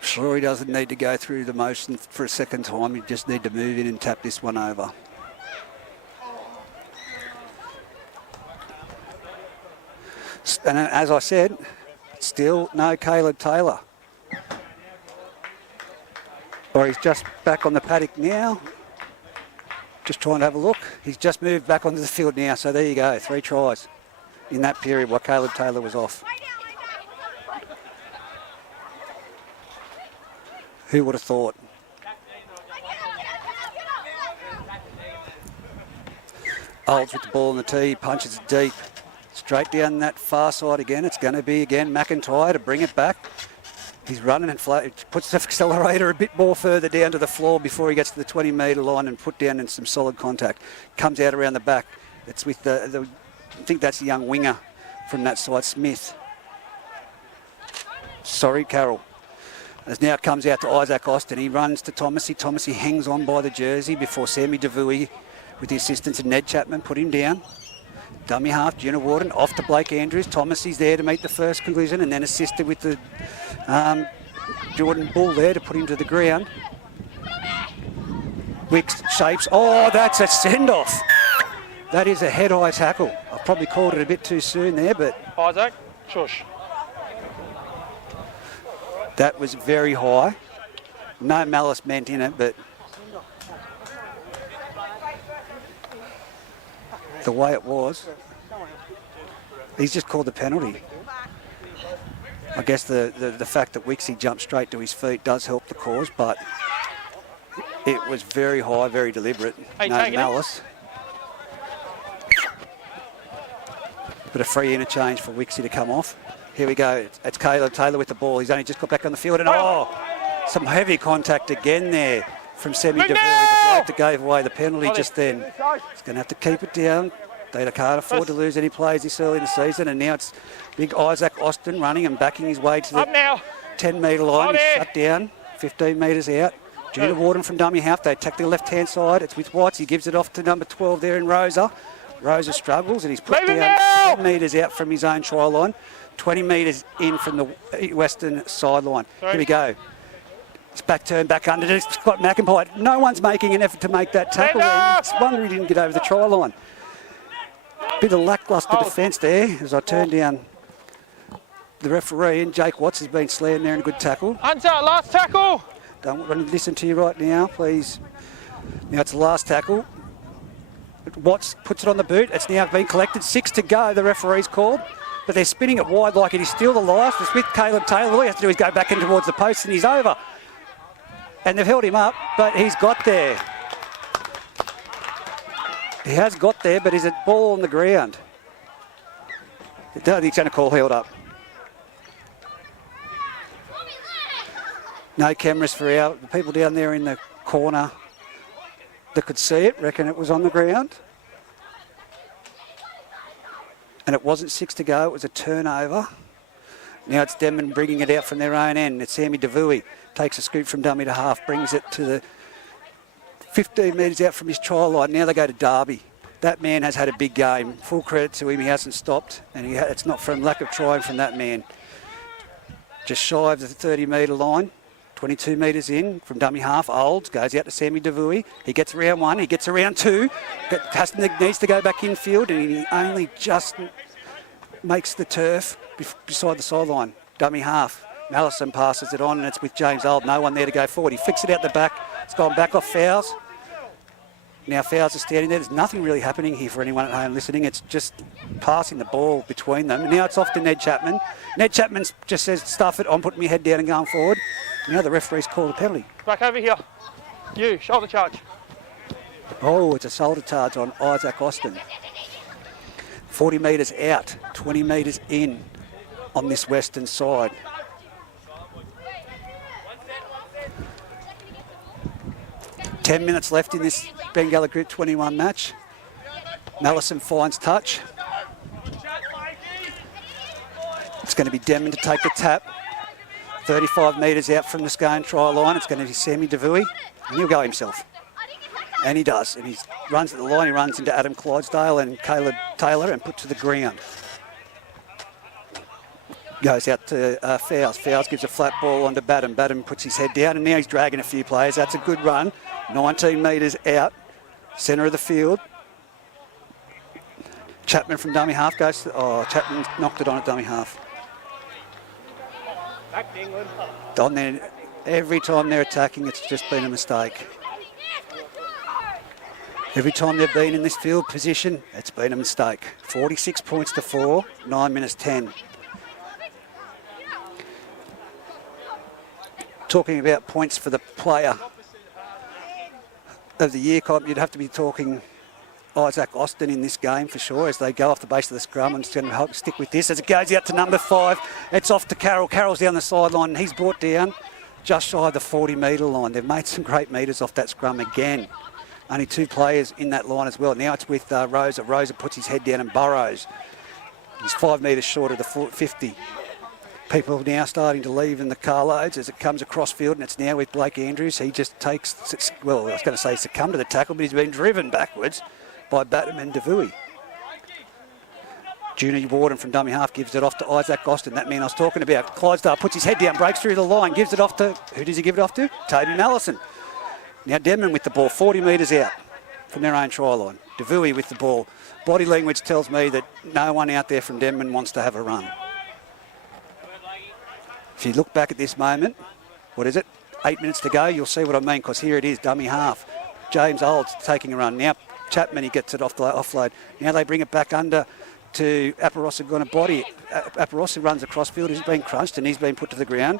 Sure, he doesn't need to go through the motion for a second time. You just need to move in and tap this one over. And as I said, still no Caleb Taylor. Or he's just back on the paddock now. Just trying to have a look. He's just moved back onto the field now. So there you go, 3 tries in that period while Caleb Taylor was off. Who would have thought? Olds with the ball in the tee, punches it deep. Straight down that far side again. It's going to be again McIntyre to bring it back. He's running and puts the accelerator a bit more further down to the floor before he gets to the 20-metre line and put down in some solid contact. Comes out around the back. It's with the I think that's the young winger from that side, Smith. Sorry, Carroll. As now it comes out to Isaac Austin. He runs to Thomasy. Thomasy hangs on by the jersey before Sammy DeVuey, with the assistance of Ned Chapman, put him down. Dummy half, Junior Warden, off to Blake Andrews. Thomasy's there to meet the first collision and then assisted with the Jordan Bull there to put him to the ground. Wicks shapes. Oh, that's a send-off. That is a head-high tackle. I've probably called it a bit too soon there, but... Isaac, shush. That was very high. No malice meant in it, but... the way it was, he's just called the penalty. I guess the fact that Wixie jumped straight to his feet does help the cause, but it was very high, very deliberate. Hey, no malice. But a free interchange for Wixie to come off. Here we go. It's Caleb Taylor with the ball. He's only just got back on the field, and some heavy contact again there from Semi DeVille. The bloke that gave away the penalty just then. He's going to have to keep it down. They can't afford to lose any players this early in the season, and now it's big Isaac Austin running and backing his way to the 10-metre line. He's shut down, 15 metres out. Junior Warden from dummy half. They attack the left-hand side. It's with Whites. He gives it off to number 12 there in Rosa. Rosa struggles, and he's put down 10 metres out from his own try line, 20 metres in from the western sideline. Here we go. It's back turn, back under to Scott McIntyre. No one's making an effort to make that tackle there. It's a wonder he didn't get over the try line. Bit of lacklustre defence there as I turn down the referee, and Jake Watts has been slammed there in a good tackle. Hunter, last tackle. Don't want to listen to you right now, please. Now it's the last tackle. Watts puts it on the boot. It's now been collected. 6 to go, the referee's called. But they're spinning it wide like it is still the last. It's with Caleb Taylor. All he has to do is go back in towards the post and he's over. And they've held him up, but he's got there. He has got there, but is it ball on the ground? I don't think he's going to call held up. No cameras for the people down there in the corner that could see it, reckon it was on the ground. And it wasn't 6 to go, it was a turnover. Now it's Denman bringing it out from their own end. It's Sammy DeVuey, takes a scoop from dummy to half, brings it to the 15 metres out from his try line. Now they go to Derby. That man has had a big game. Full credit to him, he hasn't stopped. And it's not from lack of trying from that man. Just shy of the 30-metre line. 22 metres in from dummy half. Olds goes out to Sammy DeVuey. He gets around 1, he gets around 2. Needs to go back infield, and he only just makes the turf beside the sideline. Dummy half. Mallison passes it on, and it's with James Old. No one there to go forward. He flicks it out the back. It's gone back off Fowles. Now Fowles are standing there. There's nothing really happening here for anyone at home listening. It's just passing the ball between them. And now it's off to Ned Chapman. Ned Chapman just says, stuff it, I'm putting my head down and going forward. Now the referee's called a penalty. Back over here. You, shoulder charge. Oh, it's a shoulder charge on Isaac Austin. 40 metres out, 20 metres in on this western side. Ten minutes left in this Bengalla Group 21 match. Mallison finds touch. It's going to be Denman to take the tap. 35 metres out from the Scone try line. It's going to be Sammy DeVuy, and he'll go himself. And he does. And he runs at the line. He runs into Adam Clydesdale and Caleb Taylor and put to the ground. Goes out to Fowles. Fowles gives a flat ball onto Batten. Batten puts his head down, and now he's dragging a few players. That's a good run. 19 metres out. Centre of the field. Chapman from dummy half goes to... Oh, Chapman knocked it on at dummy half. Back to England. On there, every time they're attacking, it's just been a mistake. Every time they've been in this field position, it's been a mistake. 46 points to 4, 9 minutes 10. Talking about points for the player of the year, you'd have to be talking Isaac Austin in this game for sure as they go off the base of the scrum, and it's going to help stick with this. As it goes out to number 5, it's off to Carroll. Carroll's down the sideline and he's brought down just shy of the 40-metre line. They've made some great metres off that scrum again. Only 2 players in that line as well. Now it's with Rosa. Rosa puts his head down and burrows. He's 5 metres short of the 50. People now starting to leave in the carloads as it comes across field, and it's now with Blake Andrews. He just takes, well, I was going to say succumbed to the tackle, but he's been driven backwards by Batten and DeVuy. Junior Warden from dummy half gives it off to Isaac Austin. That man I was talking about. Clydesdale puts his head down, breaks through the line, gives it off to, who does he give it off to? Toby Mallison. Now Denman with the ball, 40 metres out from their own try line. DeVuy with the ball. Body language tells me that no one out there from Denman wants to have a run. If you look back at this moment, what is it? 8 minutes to go, you'll see what I mean, because here it is, dummy half. James Olds taking a run. Now Chapman, he gets it off the offload. Now they bring it back under to Aparosa going to body. Aparosa runs across field, he's been crunched and he's been put to the ground.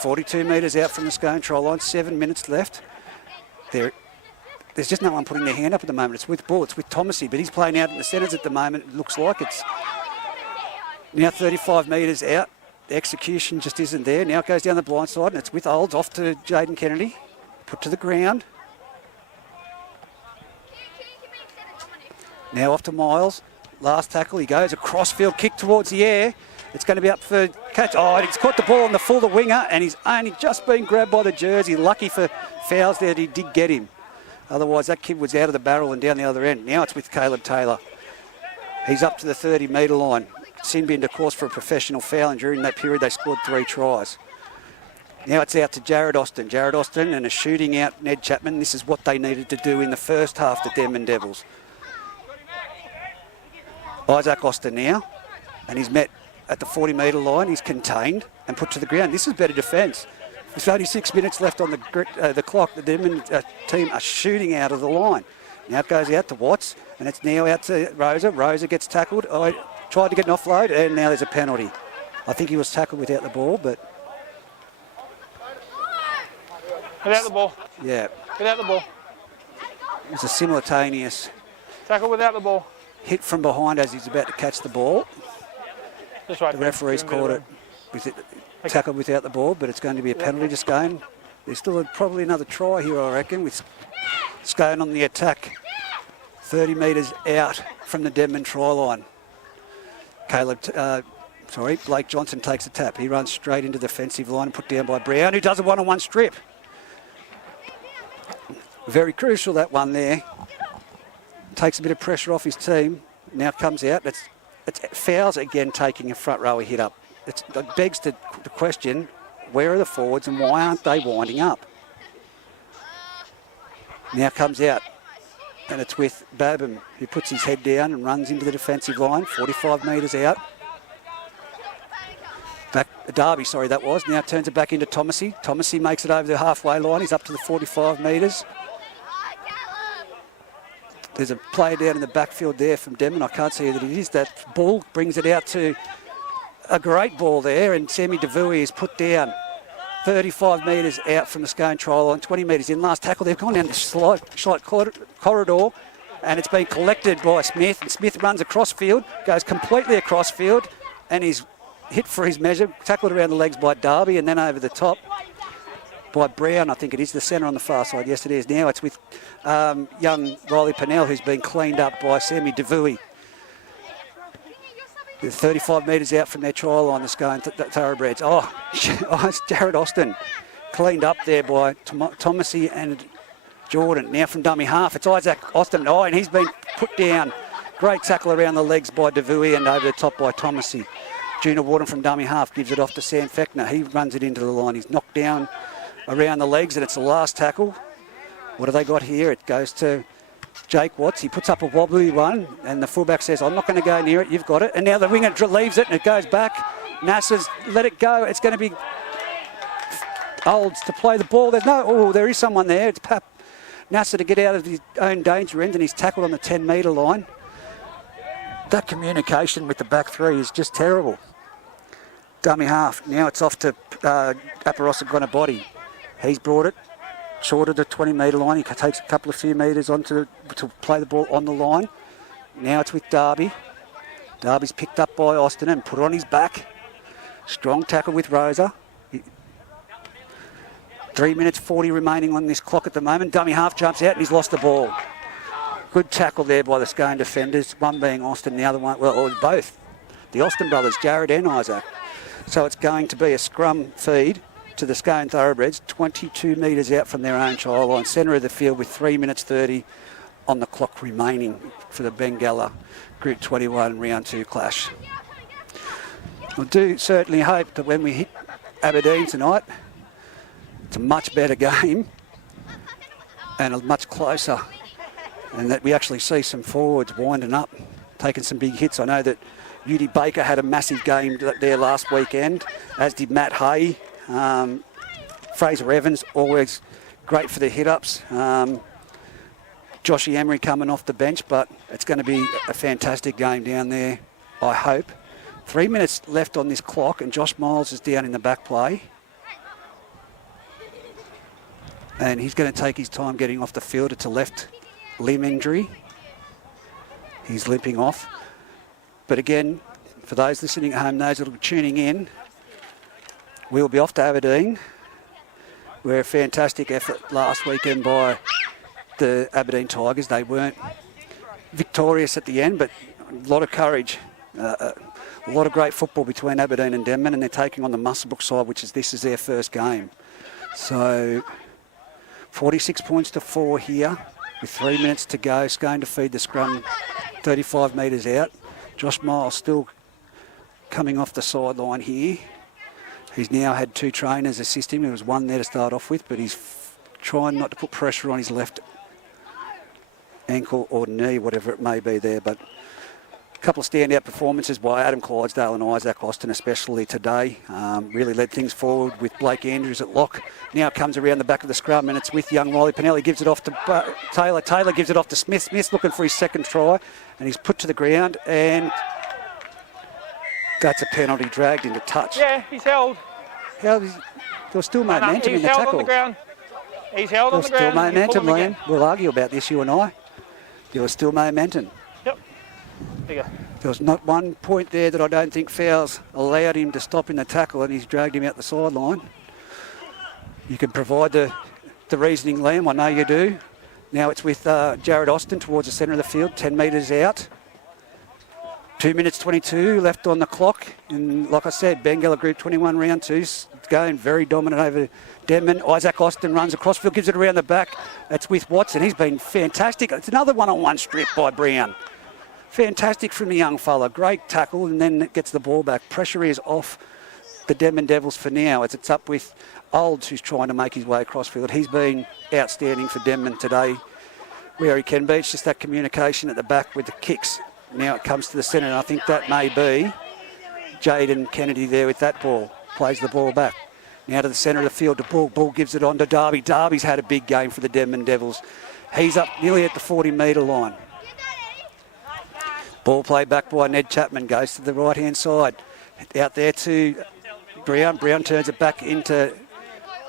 42 metres out from the Scone try line, 7 minutes left. There's just no one putting their hand up at the moment. It's with Bull, it's with Thomasy, but he's playing out in the centres at the moment. It looks like it's now 35 metres out. The execution just isn't there. Now it goes down the blind side and it's with Olds off to Jaden Kennedy. Put to the ground. Now off to Miles. Last tackle, he goes across field, kick towards the air. It's going to be up for catch. Oh, he's caught the ball on the full, the winger, and he's only just been grabbed by the jersey. Lucky for Fowles there that he did get him. Otherwise, that kid was out of the barrel and down the other end. Now it's with Caleb Taylor. He's up to the 30-metre line. Sin binned, of course, for a professional foul, and during that period they scored 3 tries. Now it's out to Jared Austin. Jared Austin and a shooting out Ned Chapman. This is what they needed to do in the first half, the Denman Devils. Isaac Austin now, and he's met at the 40-metre line. He's contained and put to the ground. This is better defence. There's only 6 minutes left on the clock. The Denman team are shooting out of the line. Now it goes out to Watts, and it's now out to Rosa. Rosa gets tackled. Tried to get an offload, and now there's a penalty. I think he was tackled without the ball, but... Without the ball. Yeah. Without the ball. It was a simultaneous... Tackle without the ball. Hit from behind as he's about to catch the ball. Just right. The referee's called it with tackled without the ball, but it's going to be a penalty to Scone. There's still probably another try here, I reckon, with Scone on the attack. 30 metres out from the Denman try line. Blake Johnson takes a tap. He runs straight into the defensive line and put down by Brown, who does a one-on-one strip. Very crucial, that one there. Takes a bit of pressure off his team. Now comes out. It's Fowles again taking a front rower hit up. It begs the question, where are the forwards and why aren't they winding up? Now comes out. And it's with Babham, who puts his head down and runs into the defensive line, 45 metres out. Darby, that was. Now turns it back into Thomasy. Thomasy makes it over the halfway line. He's up to the 45 metres. There's a player down in the backfield there from Denman. I can't see who that it is. That ball brings it out to a great ball there, and Sammy DeVuy is put down 35 metres out from the Scone try line, 20 metres in. Last tackle, they've gone down the slight corridor, and it's been collected by Smith. And Smith runs across field, goes completely across field, and he's hit for his measure, tackled around the legs by Darby, and then over the top by Brown, I think it is, the centre on the far side. Yes, it is. Now it's with young Riley Pennell, who's been cleaned up by Sammy DeVuy. They're 35 metres out from their try line, the Scone Thoroughbreds. Oh, it's Jared Austin. Cleaned up there by Thomasy and Jordan. Now from dummy half, it's Isaac Austin. Oh, and he's been put down. Great tackle around the legs by DeVuey and over the top by Thomasy. Junior Warden from dummy half gives it off to Sam Fechner. He runs it into the line. He's knocked down around the legs, and it's the last tackle. What have they got here? It goes to Jake Watts. He puts up a wobbly one, and the fullback says, I'm not going to go near it. You've got it. And now the winger leaves it, and it goes back. Nasser's let it go. It's going to be Olds to play the ball. There is someone there. It's Pap Nasser to get out of his own danger end, and he's tackled on the 10-metre line. That communication with the back three is just terrible. Dummy half. Now it's off to Aparosa Gonabody. He's brought it short of the 20-metre line. He takes a couple of few metres on to play the ball on the line. Now it's with Darby. Darby's picked up by Austin and put on his back. Strong tackle with Rosa. 3 minutes 40 remaining on this clock at the moment. Dummy half jumps out and he's lost the ball. Good tackle there by the Scone defenders, one being Austin, the other one, well, it was both. The Austin brothers, Jared and Isaac. So it's going to be a scrum feed to the Scone Thoroughbreds, 22 metres out from their own try line, centre of the field with 3 minutes 30 on the clock remaining for the Bengalla Group 21 Round 2 clash. I do certainly hope that when we hit Aberdeen tonight, it's a much better game and a much closer, and that we actually see some forwards winding up, taking some big hits. I know that Udi Baker had a massive game there last weekend, as did Matt Hay. Fraser Evans, always great for the hit-ups. Joshy Emery coming off the bench, but it's going to be a fantastic game down there, I hope. 3 minutes left on this clock, and Josh Miles is down in the back play. And he's going to take his time getting off the field. It's a left limb injury. He's limping off. But again, for those listening at home, those that will be tuning in, we'll be off to Aberdeen, where a fantastic effort last weekend by the Aberdeen Tigers. They weren't victorious at the end, but a lot of courage. A lot of great football between Aberdeen and Denman, and they're taking on the Muswellbrook side, this is their first game. So 46 points to 4 here with 3 minutes to go. Scone to feed the scrum 35 metres out. Josh Miles still coming off the sideline here. He's now had 2 trainers assist him. There was one there to start off with, but he's trying not to put pressure on his left ankle or knee, whatever it may be there. But a couple of standout performances by Adam Clydesdale and Isaac Austin, especially today. Really led things forward with Blake Andrews at lock. Now it comes around the back of the scrum, and it's with young Riley Pinelli. Gives it off to Taylor. Taylor gives it off to Smith. Smith's looking for his second try, and he's put to the ground, and that's a penalty, dragged into touch. Yeah, he's held. There was still momentum in the tackle. He's held on the ground. He's held on the ground. There was still momentum, Liam. We'll argue about this, you and I. There was still momentum. Yep. There you go. There was not one point there that I don't think fouls allowed him to stop in the tackle, and he's dragged him out the sideline. You can provide the reasoning, Liam. I know you do. Now it's with Jared Austin towards the centre of the field, 10 metres out. 2 minutes 22 left on the clock. And like I said, Bengalla Group 21 Round 2 going very dominant over Denman. Isaac Austin runs across field, gives it around the back. That's with Watson. He's been fantastic. It's another one-on-one strip by Brown. Fantastic from the young fella. Great tackle, and then it gets the ball back. Pressure is off the Denman Devils for now, as it's up with Olds, who's trying to make his way across field. He's been outstanding for Denman today, where he can be. It's just that communication at the back with the kicks. Now it comes to the centre, and I think that may be Jaden Kennedy there with that ball. Plays the ball back. Now to the centre of the field to Bull. Bull gives it on to Darby. Darby's had a big game for the Denman Devils. He's up nearly at the 40-metre line. Ball played back by Ned Chapman. Goes to the right-hand side. Out there to Brown. Brown turns it back into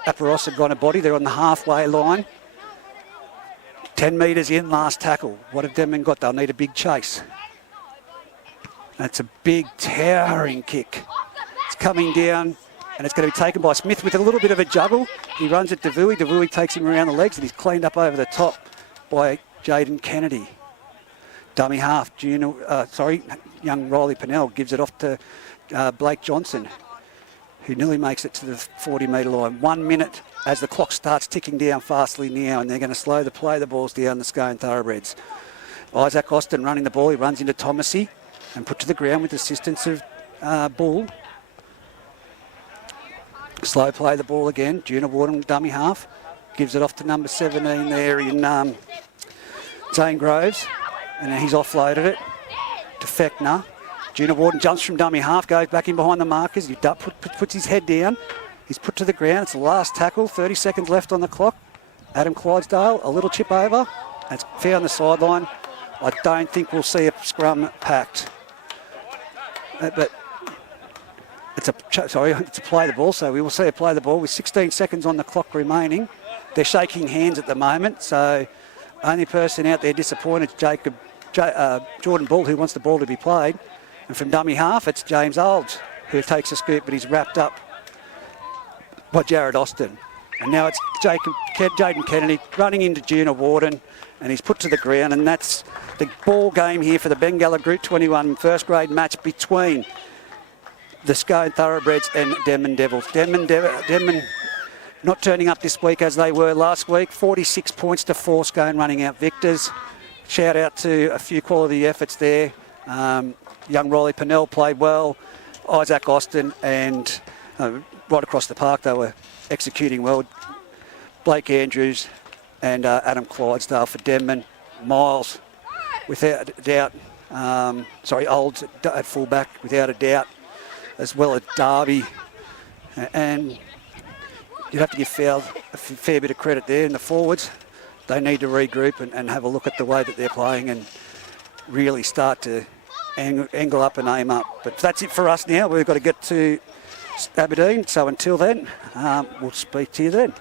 Aparosa Gonabody. They're on the halfway line. 10 metres in, last tackle. What have Denman got? They'll need a big chase. That's a big, towering kick. It's coming down, and it's going to be taken by Smith with a little bit of a juggle. He runs it to Vui. Vui takes him around the legs, and he's cleaned up over the top by Jaden Kennedy. Dummy half, young young Riley Pennell gives it off to Blake Johnson, who nearly makes it to the 40-metre line. 1 minute as the clock starts ticking down fastly now, and they're going to play the balls down the Scone Thoroughbreds. Isaac Austin running the ball. He runs into Thomasy and put to the ground with assistance of Bull. Slow play the ball again. Junior Warden, dummy half. Gives it off to number 17 there in Zane Groves. And then he's offloaded it to Fechner. Junior Warden jumps from dummy half, goes back in behind the markers. He puts his head down. He's put to the ground. It's the last tackle. 30 seconds left on the clock. Adam Clydesdale, a little chip over. It's fair on the sideline. I don't think we'll see a scrum packed. But it's a play the ball, so we will see a play the ball with 16 seconds on the clock remaining. They're shaking hands at the moment, so only person out there disappointed is Jordan Bull, who wants the ball to be played. And from dummy half, it's James Olds, who takes a scoop, but he's wrapped up by Jared Austin. And now it's Jaden Kennedy running into Junior Warden, and he's put to the ground, and that's the ball game here for the Bengalla Group 21 first grade match between the Scone Thoroughbreds and Denman Devils. Denman not turning up this week as they were last week. 46 points to 4, Scone running out victors. Shout out to a few quality efforts there. Young Riley Pennell played well. Isaac Austin and right across the park they were executing well. Blake Andrews and Adam Clydesdale for Denman. Miles, without a doubt. Olds at fullback, without a doubt, as well as Darby. And you'd have to give a fair bit of credit there in the forwards. They need to regroup and have a look at the way that they're playing and really start to angle up and aim up. But that's it for us now. We've got to get to Aberdeen. So until then, we'll speak to you then.